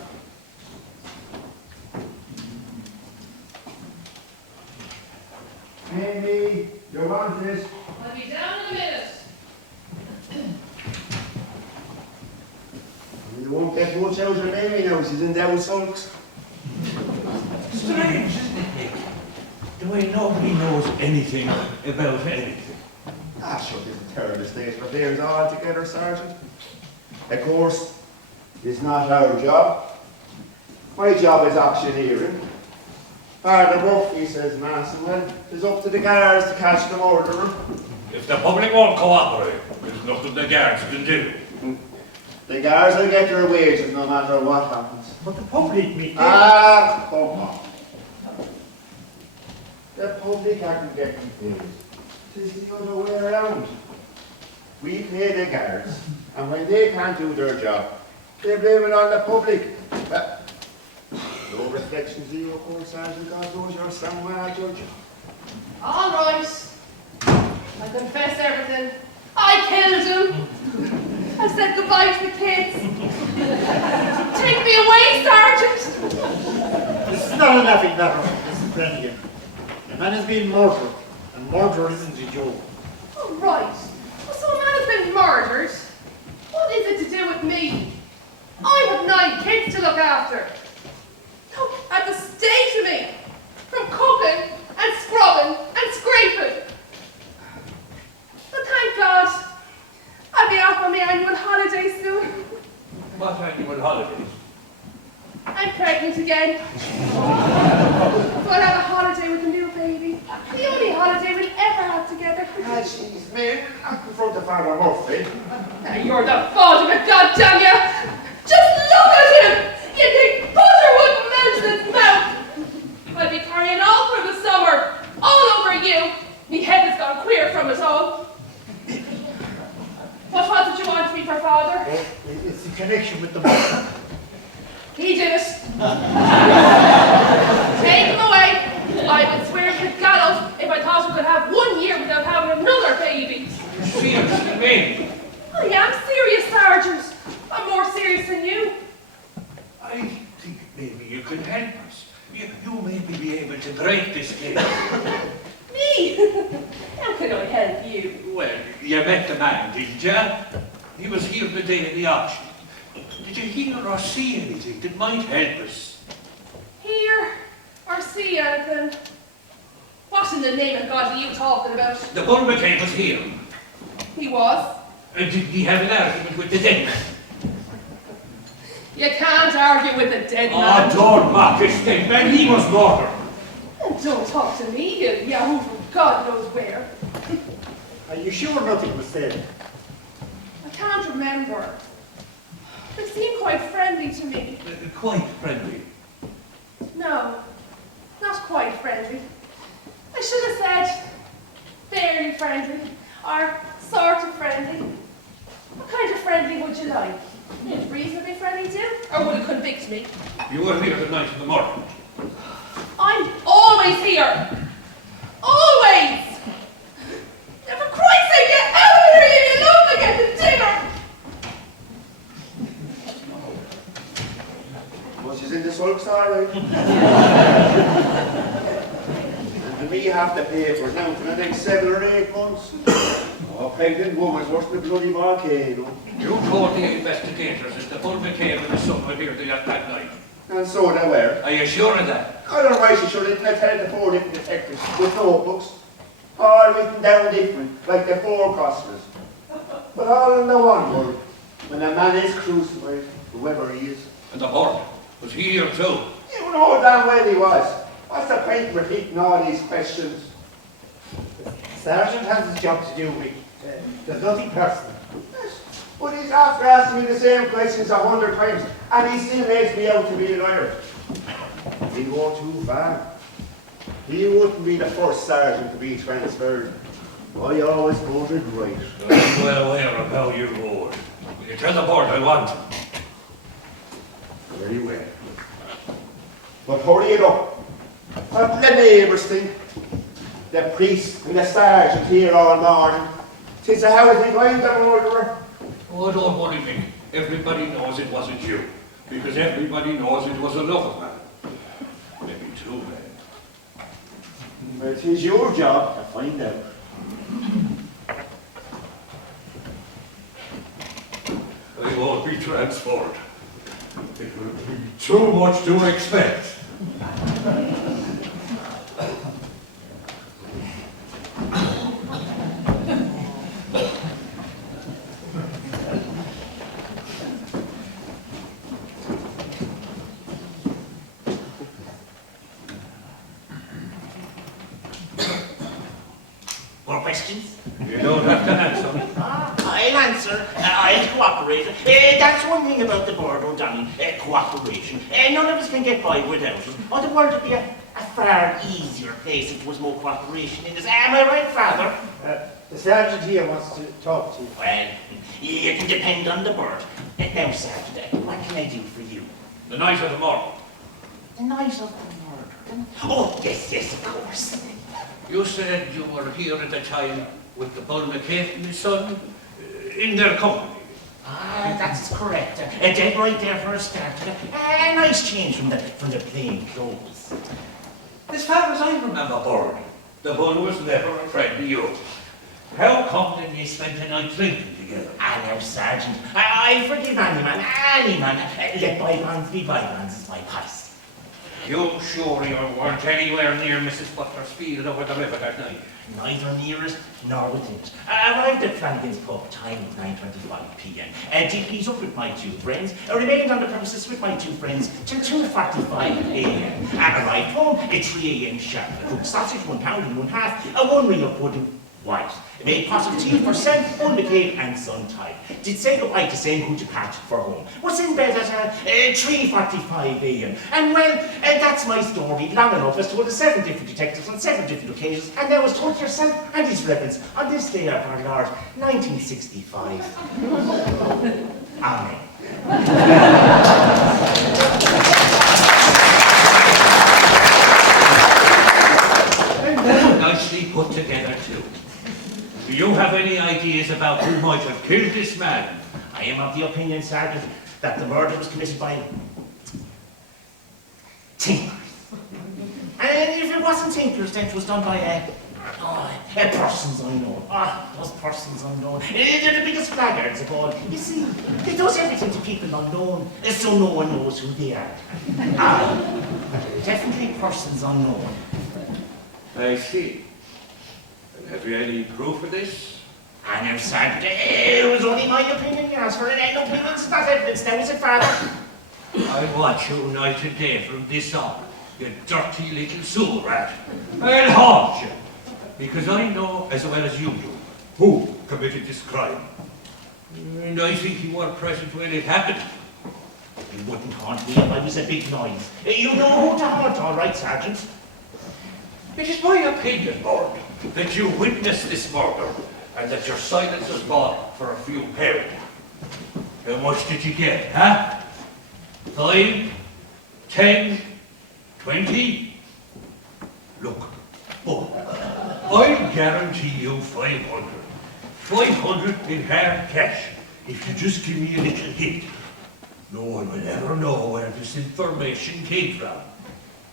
Amy, you want this? I'll be down in a minute. You won't get much out of Amy now, she's in down sulks. Strange, isn't it, Nick? The way nobody knows anything about anything. Ah, sure, this is a terrible state of affairs altogether, Sergeant. Of course, it's not our job. My job is auctioneering. Father Murphy says, Master, well, it's up to the guards to catch the murderer. If the public won't cooperate, there's nothing the guards can do. The guards will get their wages no matter what happens. But the public, Mick. Ah, come on. The public aren't getting paid. It's the other way around. We pay the guards, and when they can't do their job, they blame it on the public. No reflections of you, of course, Sergeant. God knows you're somewhere, Judge. All right. I confess everything. I killed him. I said goodbye to the kids. Take me away, Sergeant. This is not a laughing matter, Mrs. Flanagan. The man has been murdered, and murder isn't a joke. Oh, right. Well, so a man has been murdered. What is it to do with me? I have 9 kids to look after. Look at the state of me. From cooking and scrubbing and scraping. But thank God, I'll be off on my annual holiday soon. What annual holidays? I'm pregnant again. So I'll have a holiday with a new baby. The only holiday we'll ever have together. Ah, jeez, man, not in front of Father Murphy. Now you're the fault of it, goddamn you! Just look at him! You'd think butter wouldn't melt in his mouth! I'll be carrying all through the summer, all over you. Me head has gone queer from it all. What was it you wanted me for, Father? It's the connection with the mother. He did it. Take him away. I would swear to the gallows if I thought we could have 1 year without having another baby. Seriously, me? I am serious, Sergeant. I'm more serious than you. I think maybe you could help us. You may be able to break this case. Me? How can I help you? Well, you met the man, didn't you? He was here the day of the auction. Did you hear or see anything that might help us? Hear or see anything? What in the name of God are you talking about? The bull McCabe was here. He was. And did he have an argument with the dead man? You can't argue with a dead man. Oh, don't mock this dead man. He was murdered. And don't talk to me, you yahoo from God knows where. Are you sure nothing was said? I can't remember. They seemed quite friendly to me. Quite friendly. No, not quite friendly. I should have said fairly friendly, or sort of friendly. What kind of friendly would you like? Reasonably friendly too? Or would it convict me? You were here the night of the murder. I'm always here! Always! Now for Christ's sake, get out of here, you alone to get the dinner! Well, she's in the sulks, all right. And me have the papers now for the next 7 or 8 months. Oh, pregnant woman's worse than a bloody volcano. You told the investigators that the bull McCabe and his son were here that night. And so they were. Are you sure of that? Otherwise, you should have tell the 4 different detectives with notebooks, all written down different, like the 4 customers. But all in the one word, when a man is crucified, whoever he is. And the board? Was he here too? You know damn well he was. What's the point in repeating all these questions? The sergeant has his job to do, Rick. There's nothing personal. Yes, but he's after asking me the same questions 100 times, and he still makes me out to be a liar. He go too far. He wouldn't be the first sergeant to be transferred. I always voted right. I'm well aware of how you vote. Will you tell the board I want him? Very well. But hurry it up. What the neighbours think? The priest and the sergeant here all morning. Since how do you think I'm the murderer? Oh, don't worry, Mick. Everybody knows it wasn't you. Because everybody knows it was another man. Maybe 2 men. Well, it is your job to find out. I won't be transferred. It will be too much to expect. More questions? You don't have to answer. I'll answer. I'll cooperate. That's one thing about the board, O'Donnell. Cooperation. None of us can get by without it. Or the world would be a far easier place if there was more cooperation in this. Am I right, Father? The sergeant here wants to talk to you. Well, you can depend on the board. Now, Sergeant, what can I do for you? The night of the murder. The night of the murder. Oh, yes, of course. You said you were here at the time with the bull McCabe and his son in their company. That's correct. Dead right there for a start. A nice change from the plain clothes. As far as I remember, Board, the bull was never a friend of yours. How come then you spent the night drinking together. Ah, now, Sergeant, I forgive any man. Let bygones be bygones is my policy. You sure you weren't anywhere near Mrs. Butler's field over the river that night? Neither near it nor within it. Arrived at Flanagan's pub, time was 9:25 p.m. He's up with my two friends. Remained on the premises with my two friends till 2:45 a.m. Arrived home at 3 a.m. sharp. Cooked sausage, 1 pound and 1/2, 1 real pudding, white. Made pot of tea for self, one McCabe and son Ty. Did say goodbye to Sam who departed for home. Was in bed at 3:45 a.m. And well, that's my story, long enough as to the 7 different detectives on 7 different occasions, and there was told yourself and his reverence on this day of our Lord, 1965. Amen. Nicely put together too. Do you have any ideas about who might have killed this man? I am of the opinion, Sergeant, that the murder was committed by tinkers. And if it wasn't tinkers, then it was done by persons unknown. Those persons unknown. They're the biggest blackguards of all. You see, they do everything to people unknown, so no one knows who they are. Definitely persons unknown. I see. And have you any proof of this? I know, Sergeant. It was only my opinion. You asked for it. No opinions, not evidence. Now, is it, Father? I want you night and day from this on, you dirty little sewer rat. I'll haunt you, because I know as well as you do who committed this crime. And I think you were present when it happened. You wouldn't haunt me if I was a big noise. You know who to haunt, all right, Sergeant? It is my opinion, Lord, that you witnessed this murder and that your silence was bought for a few pennies. How much did you get, huh? 5, 10, 20? Look, I'll guarantee you 500. 500 in hard cash, if you just give me a little hint. No one will ever know where this information came from.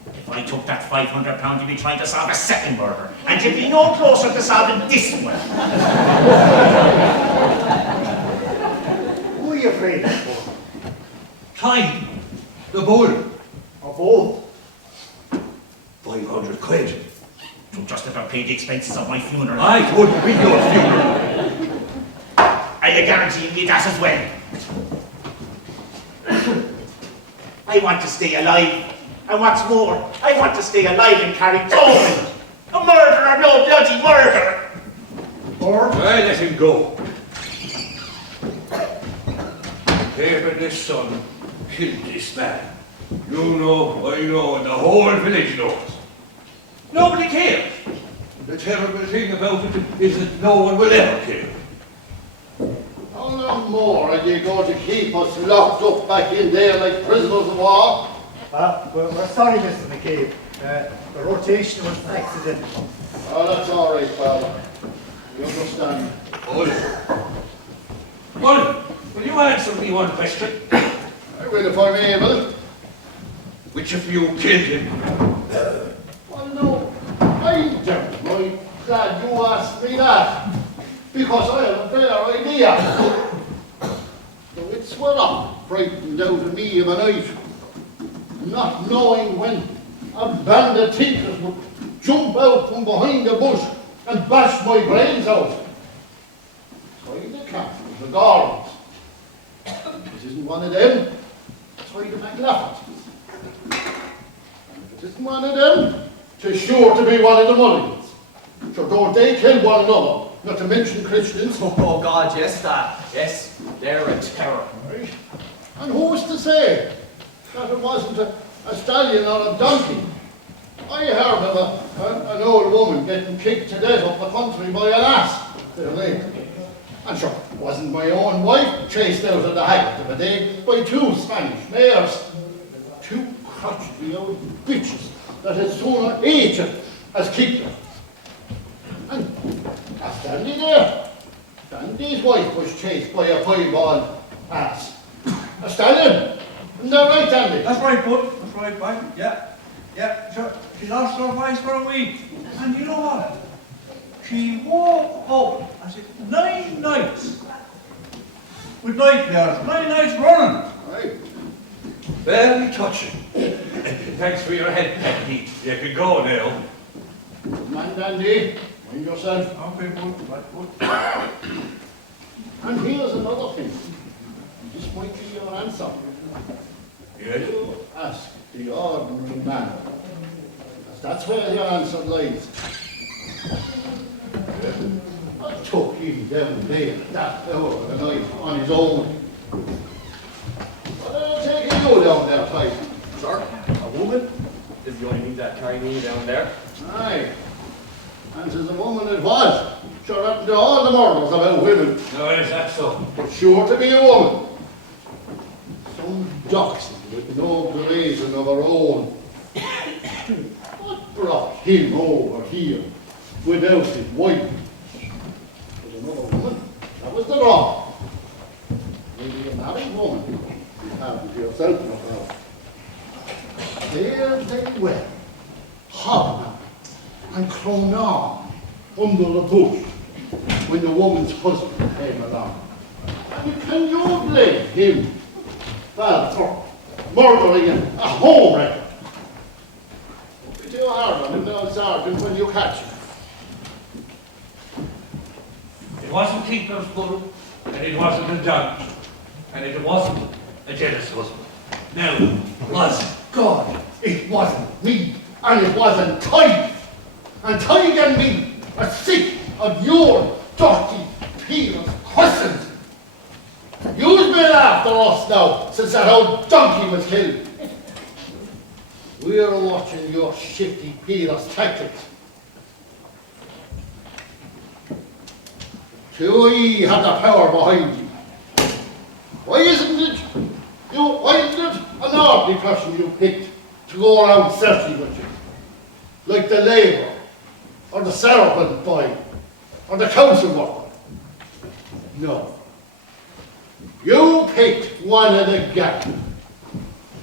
If I took that £500, you'd be trying to solve a second murder, and you'd be no closer to solving this one. Who are you afraid of? Time, the bull. Of all? 500 quid. To just about pay the expenses of my funeral. I wouldn't be your funeral. Are you guaranteeing me that as well? I want to stay alive. And what's more, I want to stay alive and carry Tobin. A murderer, no bloody murder. Or? I let him go. Dave and his son killed this man. You know, I know, and the whole village knows. Nobody cares. The terrible thing about it is that no one will ever care. How long more are you going to keep us locked up back in there like prisoners of war? We're sorry, Mr. McCabe. The rotation was accidental. Oh, that's all right, Father. You understand. Mullen, will you answer me one question? I will if I'm able. Which of you killed him? Well, no, I don't. I'm glad you asked me that. Because I have a better idea. The wits were up, frightened out of me of a night. Not knowing when a band of tinkers would jump out from behind a bush and bash my brains out. Try the captains, the guards. If it isn't one of them, try the McLaughlins. And if it isn't one of them, 'tis sure to be one of the Mullins. So don't they kill one another, not to mention Christians. Oh God, yes, that. Yes, they're a terror. Right? And who's to say that it wasn't a stallion or a donkey? I heard of an old woman getting kicked to death up the country by an ass. And sure, it wasn't my own wife chased out of the height of a day by 2 Spanish mares. 2 crotchety old bitches that had sooner ate it as kicked her. And a Stanley there. Stanley's wife was chased by a piebald ass. A stallion. Isn't that right, Andy? That's right, bud. That's right, bud. Yeah. Yeah, sure. She lost her voice for a week. And you know what? She woke up, I said, 9 nights with light bears, very nice running. Aye. Very touching. Thanks for your help, Paddy. You can go now. Good man, Dandy. Mind yourself. Okay, good, right, good. And here's another thing. This might be your answer. Yes? You ask the ordinary man. Because that's where your answer lies. I took him down there that hour of the night on his own. But I'll take you down there, Clyde. Sir, a woman is the only thing that carried me down there. Aye. And as a woman it was. Sure happened to all the murders about women. No, is that so? But sure to be a woman. Some doxy with no reason of her own. What brought him over here without his wife? Was another woman. That was the wrong. Maybe a married woman. You haven't yourself about. There they were, hobnobbing and clomb on under the bush when the woman's husband came along. And can you blame him, well, for murdering a home wrecker? Be too hard on him now, Sergeant, when you catch him. It wasn't Tinker's bull, and it wasn't a donkey, and it wasn't a jealous husband. Now, was it? God, it wasn't me, and it wasn't Tig. And Tig and me are sick of your dirty, peeled questions. You've been after us now since that old donkey was killed. We're watching your shifty peelers tactics. QE have the power behind you. Why isn't it an ordinary person you picked to go around searching with you? Like the labourer, or the servant boy, or the council worker? No. You picked one of the gang.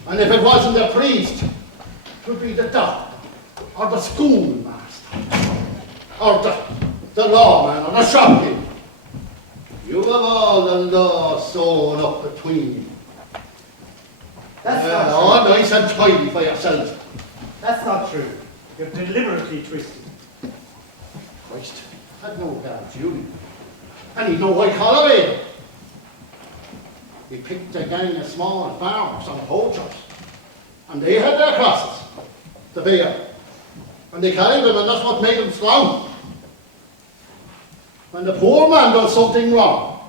And if it wasn't the priest, it would be the doctor, or the schoolmaster, or the lawman, or the shopkeeper. You have all the law sewn up between you. That's Yeah, not all true. nice and tidy for yourselves. That's not true. You're deliberately twisted. Christ, had no guard duty. And he'd no white collar either. He picked a gang of small farmers and poachers. And they had their crosses to bear. And they carried them, and that's what made them strong. When the poor man does something wrong,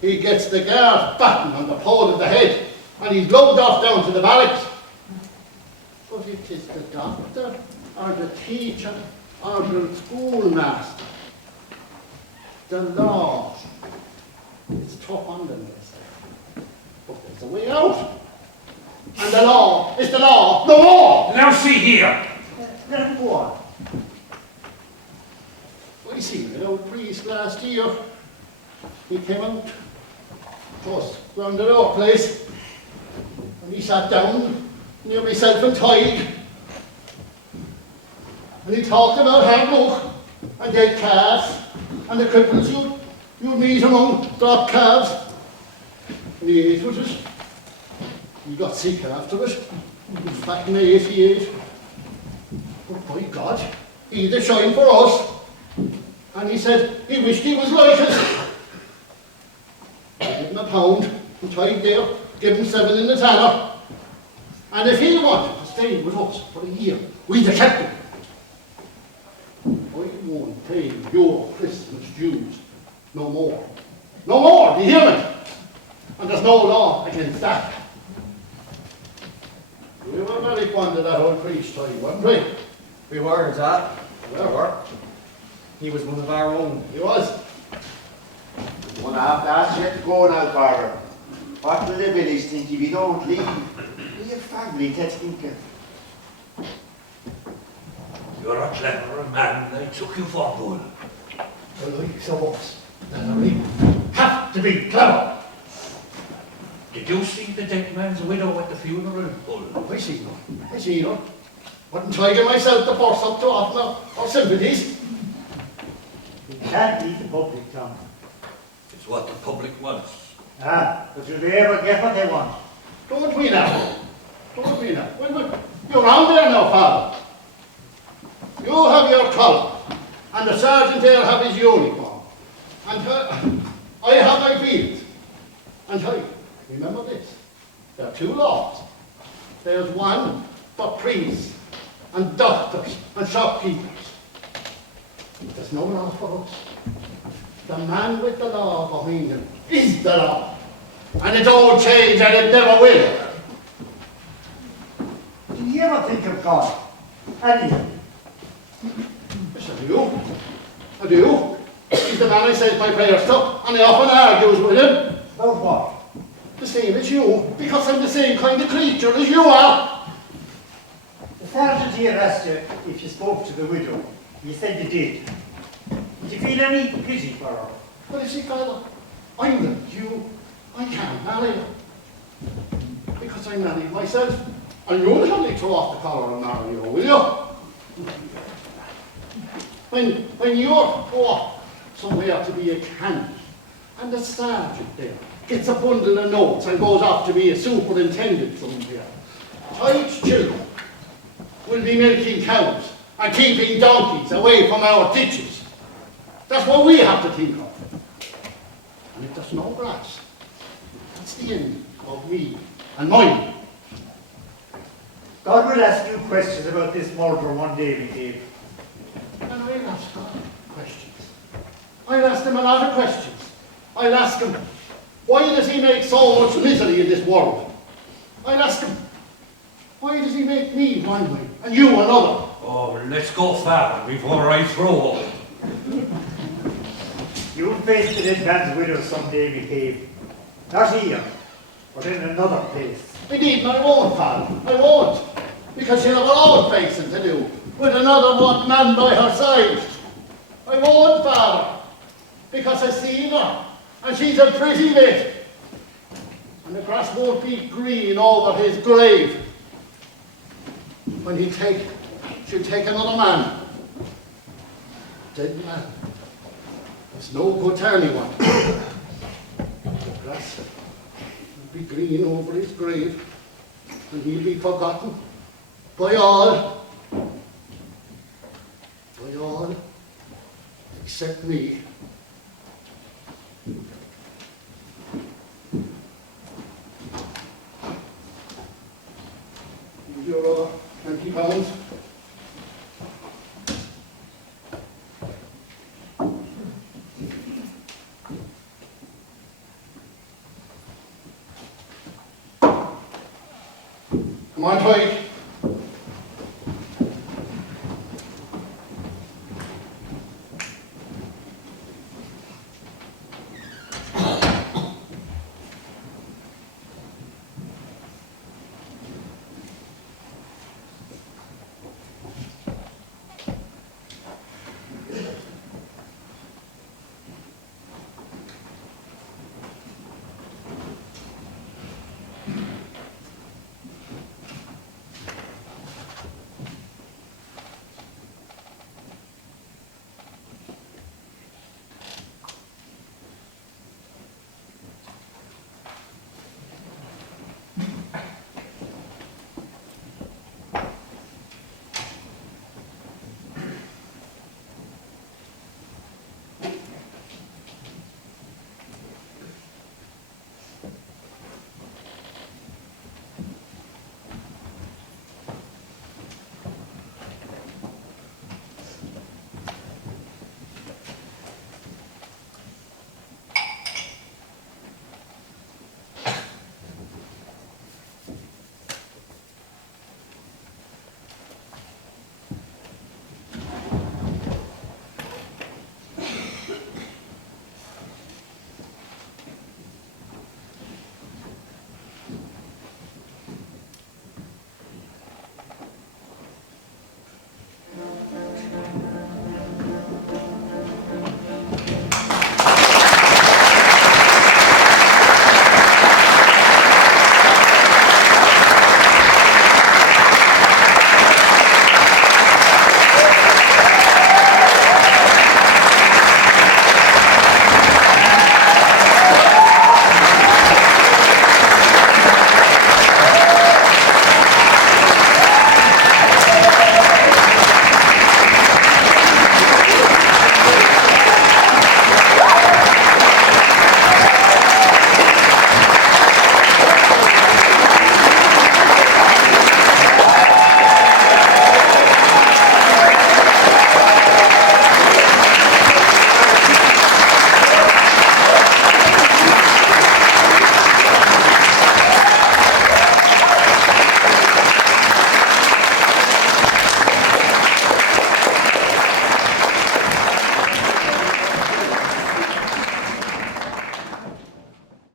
he gets the guard batten on the pole of the head, and he's lugged off down to the barracks. But it is the doctor, or the teacher, or the schoolmaster. The law. It's tough on them, they say. But there's a way out. And the law is the law, no more. Now see here. Let him go on. I seen an old priest last year. He came out to us round at our place. And he sat down near myself and Tig. And he talked about hard luck and dead calves and the cripples you'd meet among dropped calves. And he ate with it. He got sick after it. He was back in 88. But by God, he did shine for us. And he said he wished he was like us. I gave him a pound and Tig there, give him 7 in the tanner. And if he wanted to stay with us for a year, we'd have kept him. I won't pay your Christmas dues no more. No more, do you hear me? And there's no law against that. We were very fond of that old priest, Tig, weren't we? We were, Dad. We Well, were. He was one of our own. he was. One have to ask you to go now, Father. What will the village think if you don't leave? Will your family get thinking? You're a clever man. I took you for bull. The likes of us, that we have to be clever. Did you see the dead man's widow at the funeral, bull? I see her. I see her. Wouldn't Tig and myself to force up to offer our sympathies. You can't leave the public, Tom. It's what the public wants. Ah, but will they ever get what they want? Don't we now? Don't we now? Well, you're on there now, Father. You have your collar, and the sergeant there have his uniform, and I have my field. And remember this, there are two laws. There's one for priests and doctors and shopkeepers. There's no law for us. The man with the law behind him is the law. And it don't change and it never will. Do you ever think of God? Anything? Yes, I do. I do. He's the man I says my prayers to, and I often argues with him. About what? The same as you, because I'm the same kind of creature as you are. The sergeant here asked you if you spoke to the widow. You said you did. Did you feel any pity for her? But you see, Father, I'm like you. I can't marry her. Because I'm married myself. And you'll only throw off the collar and marry her, will you? When you're off somewhere to be a candidate, and the sergeant there gets a bundle of notes and goes off to be a superintendent somewhere, Tide's children will be milking cows and keeping donkeys away from our ditches. That's what we have to think of. And if there's no grass, that's the end of me and mine. God will ask you questions about this murder one day, me Dave. And I'll ask God questions. I'll ask him a lot of questions. I'll ask him, why does he make so much misery in this world? I'll ask him, why does he make me one way and you another? Oh, let's go far before I throw up. You'll face the dead man's widow someday, me Dave. Not here, but in another place. Indeed, I won't, Father. I won't. Because you have our own facing to do with another one man by her side. I won't, Father. Because I've seen her, and she's a pretty bit. And the grass won't be green over his grave. When she'll take another man. Dead man. It's no good to anyone. The grass will be green over his grave, and he'll be forgotten by all. By all except me. Your £20.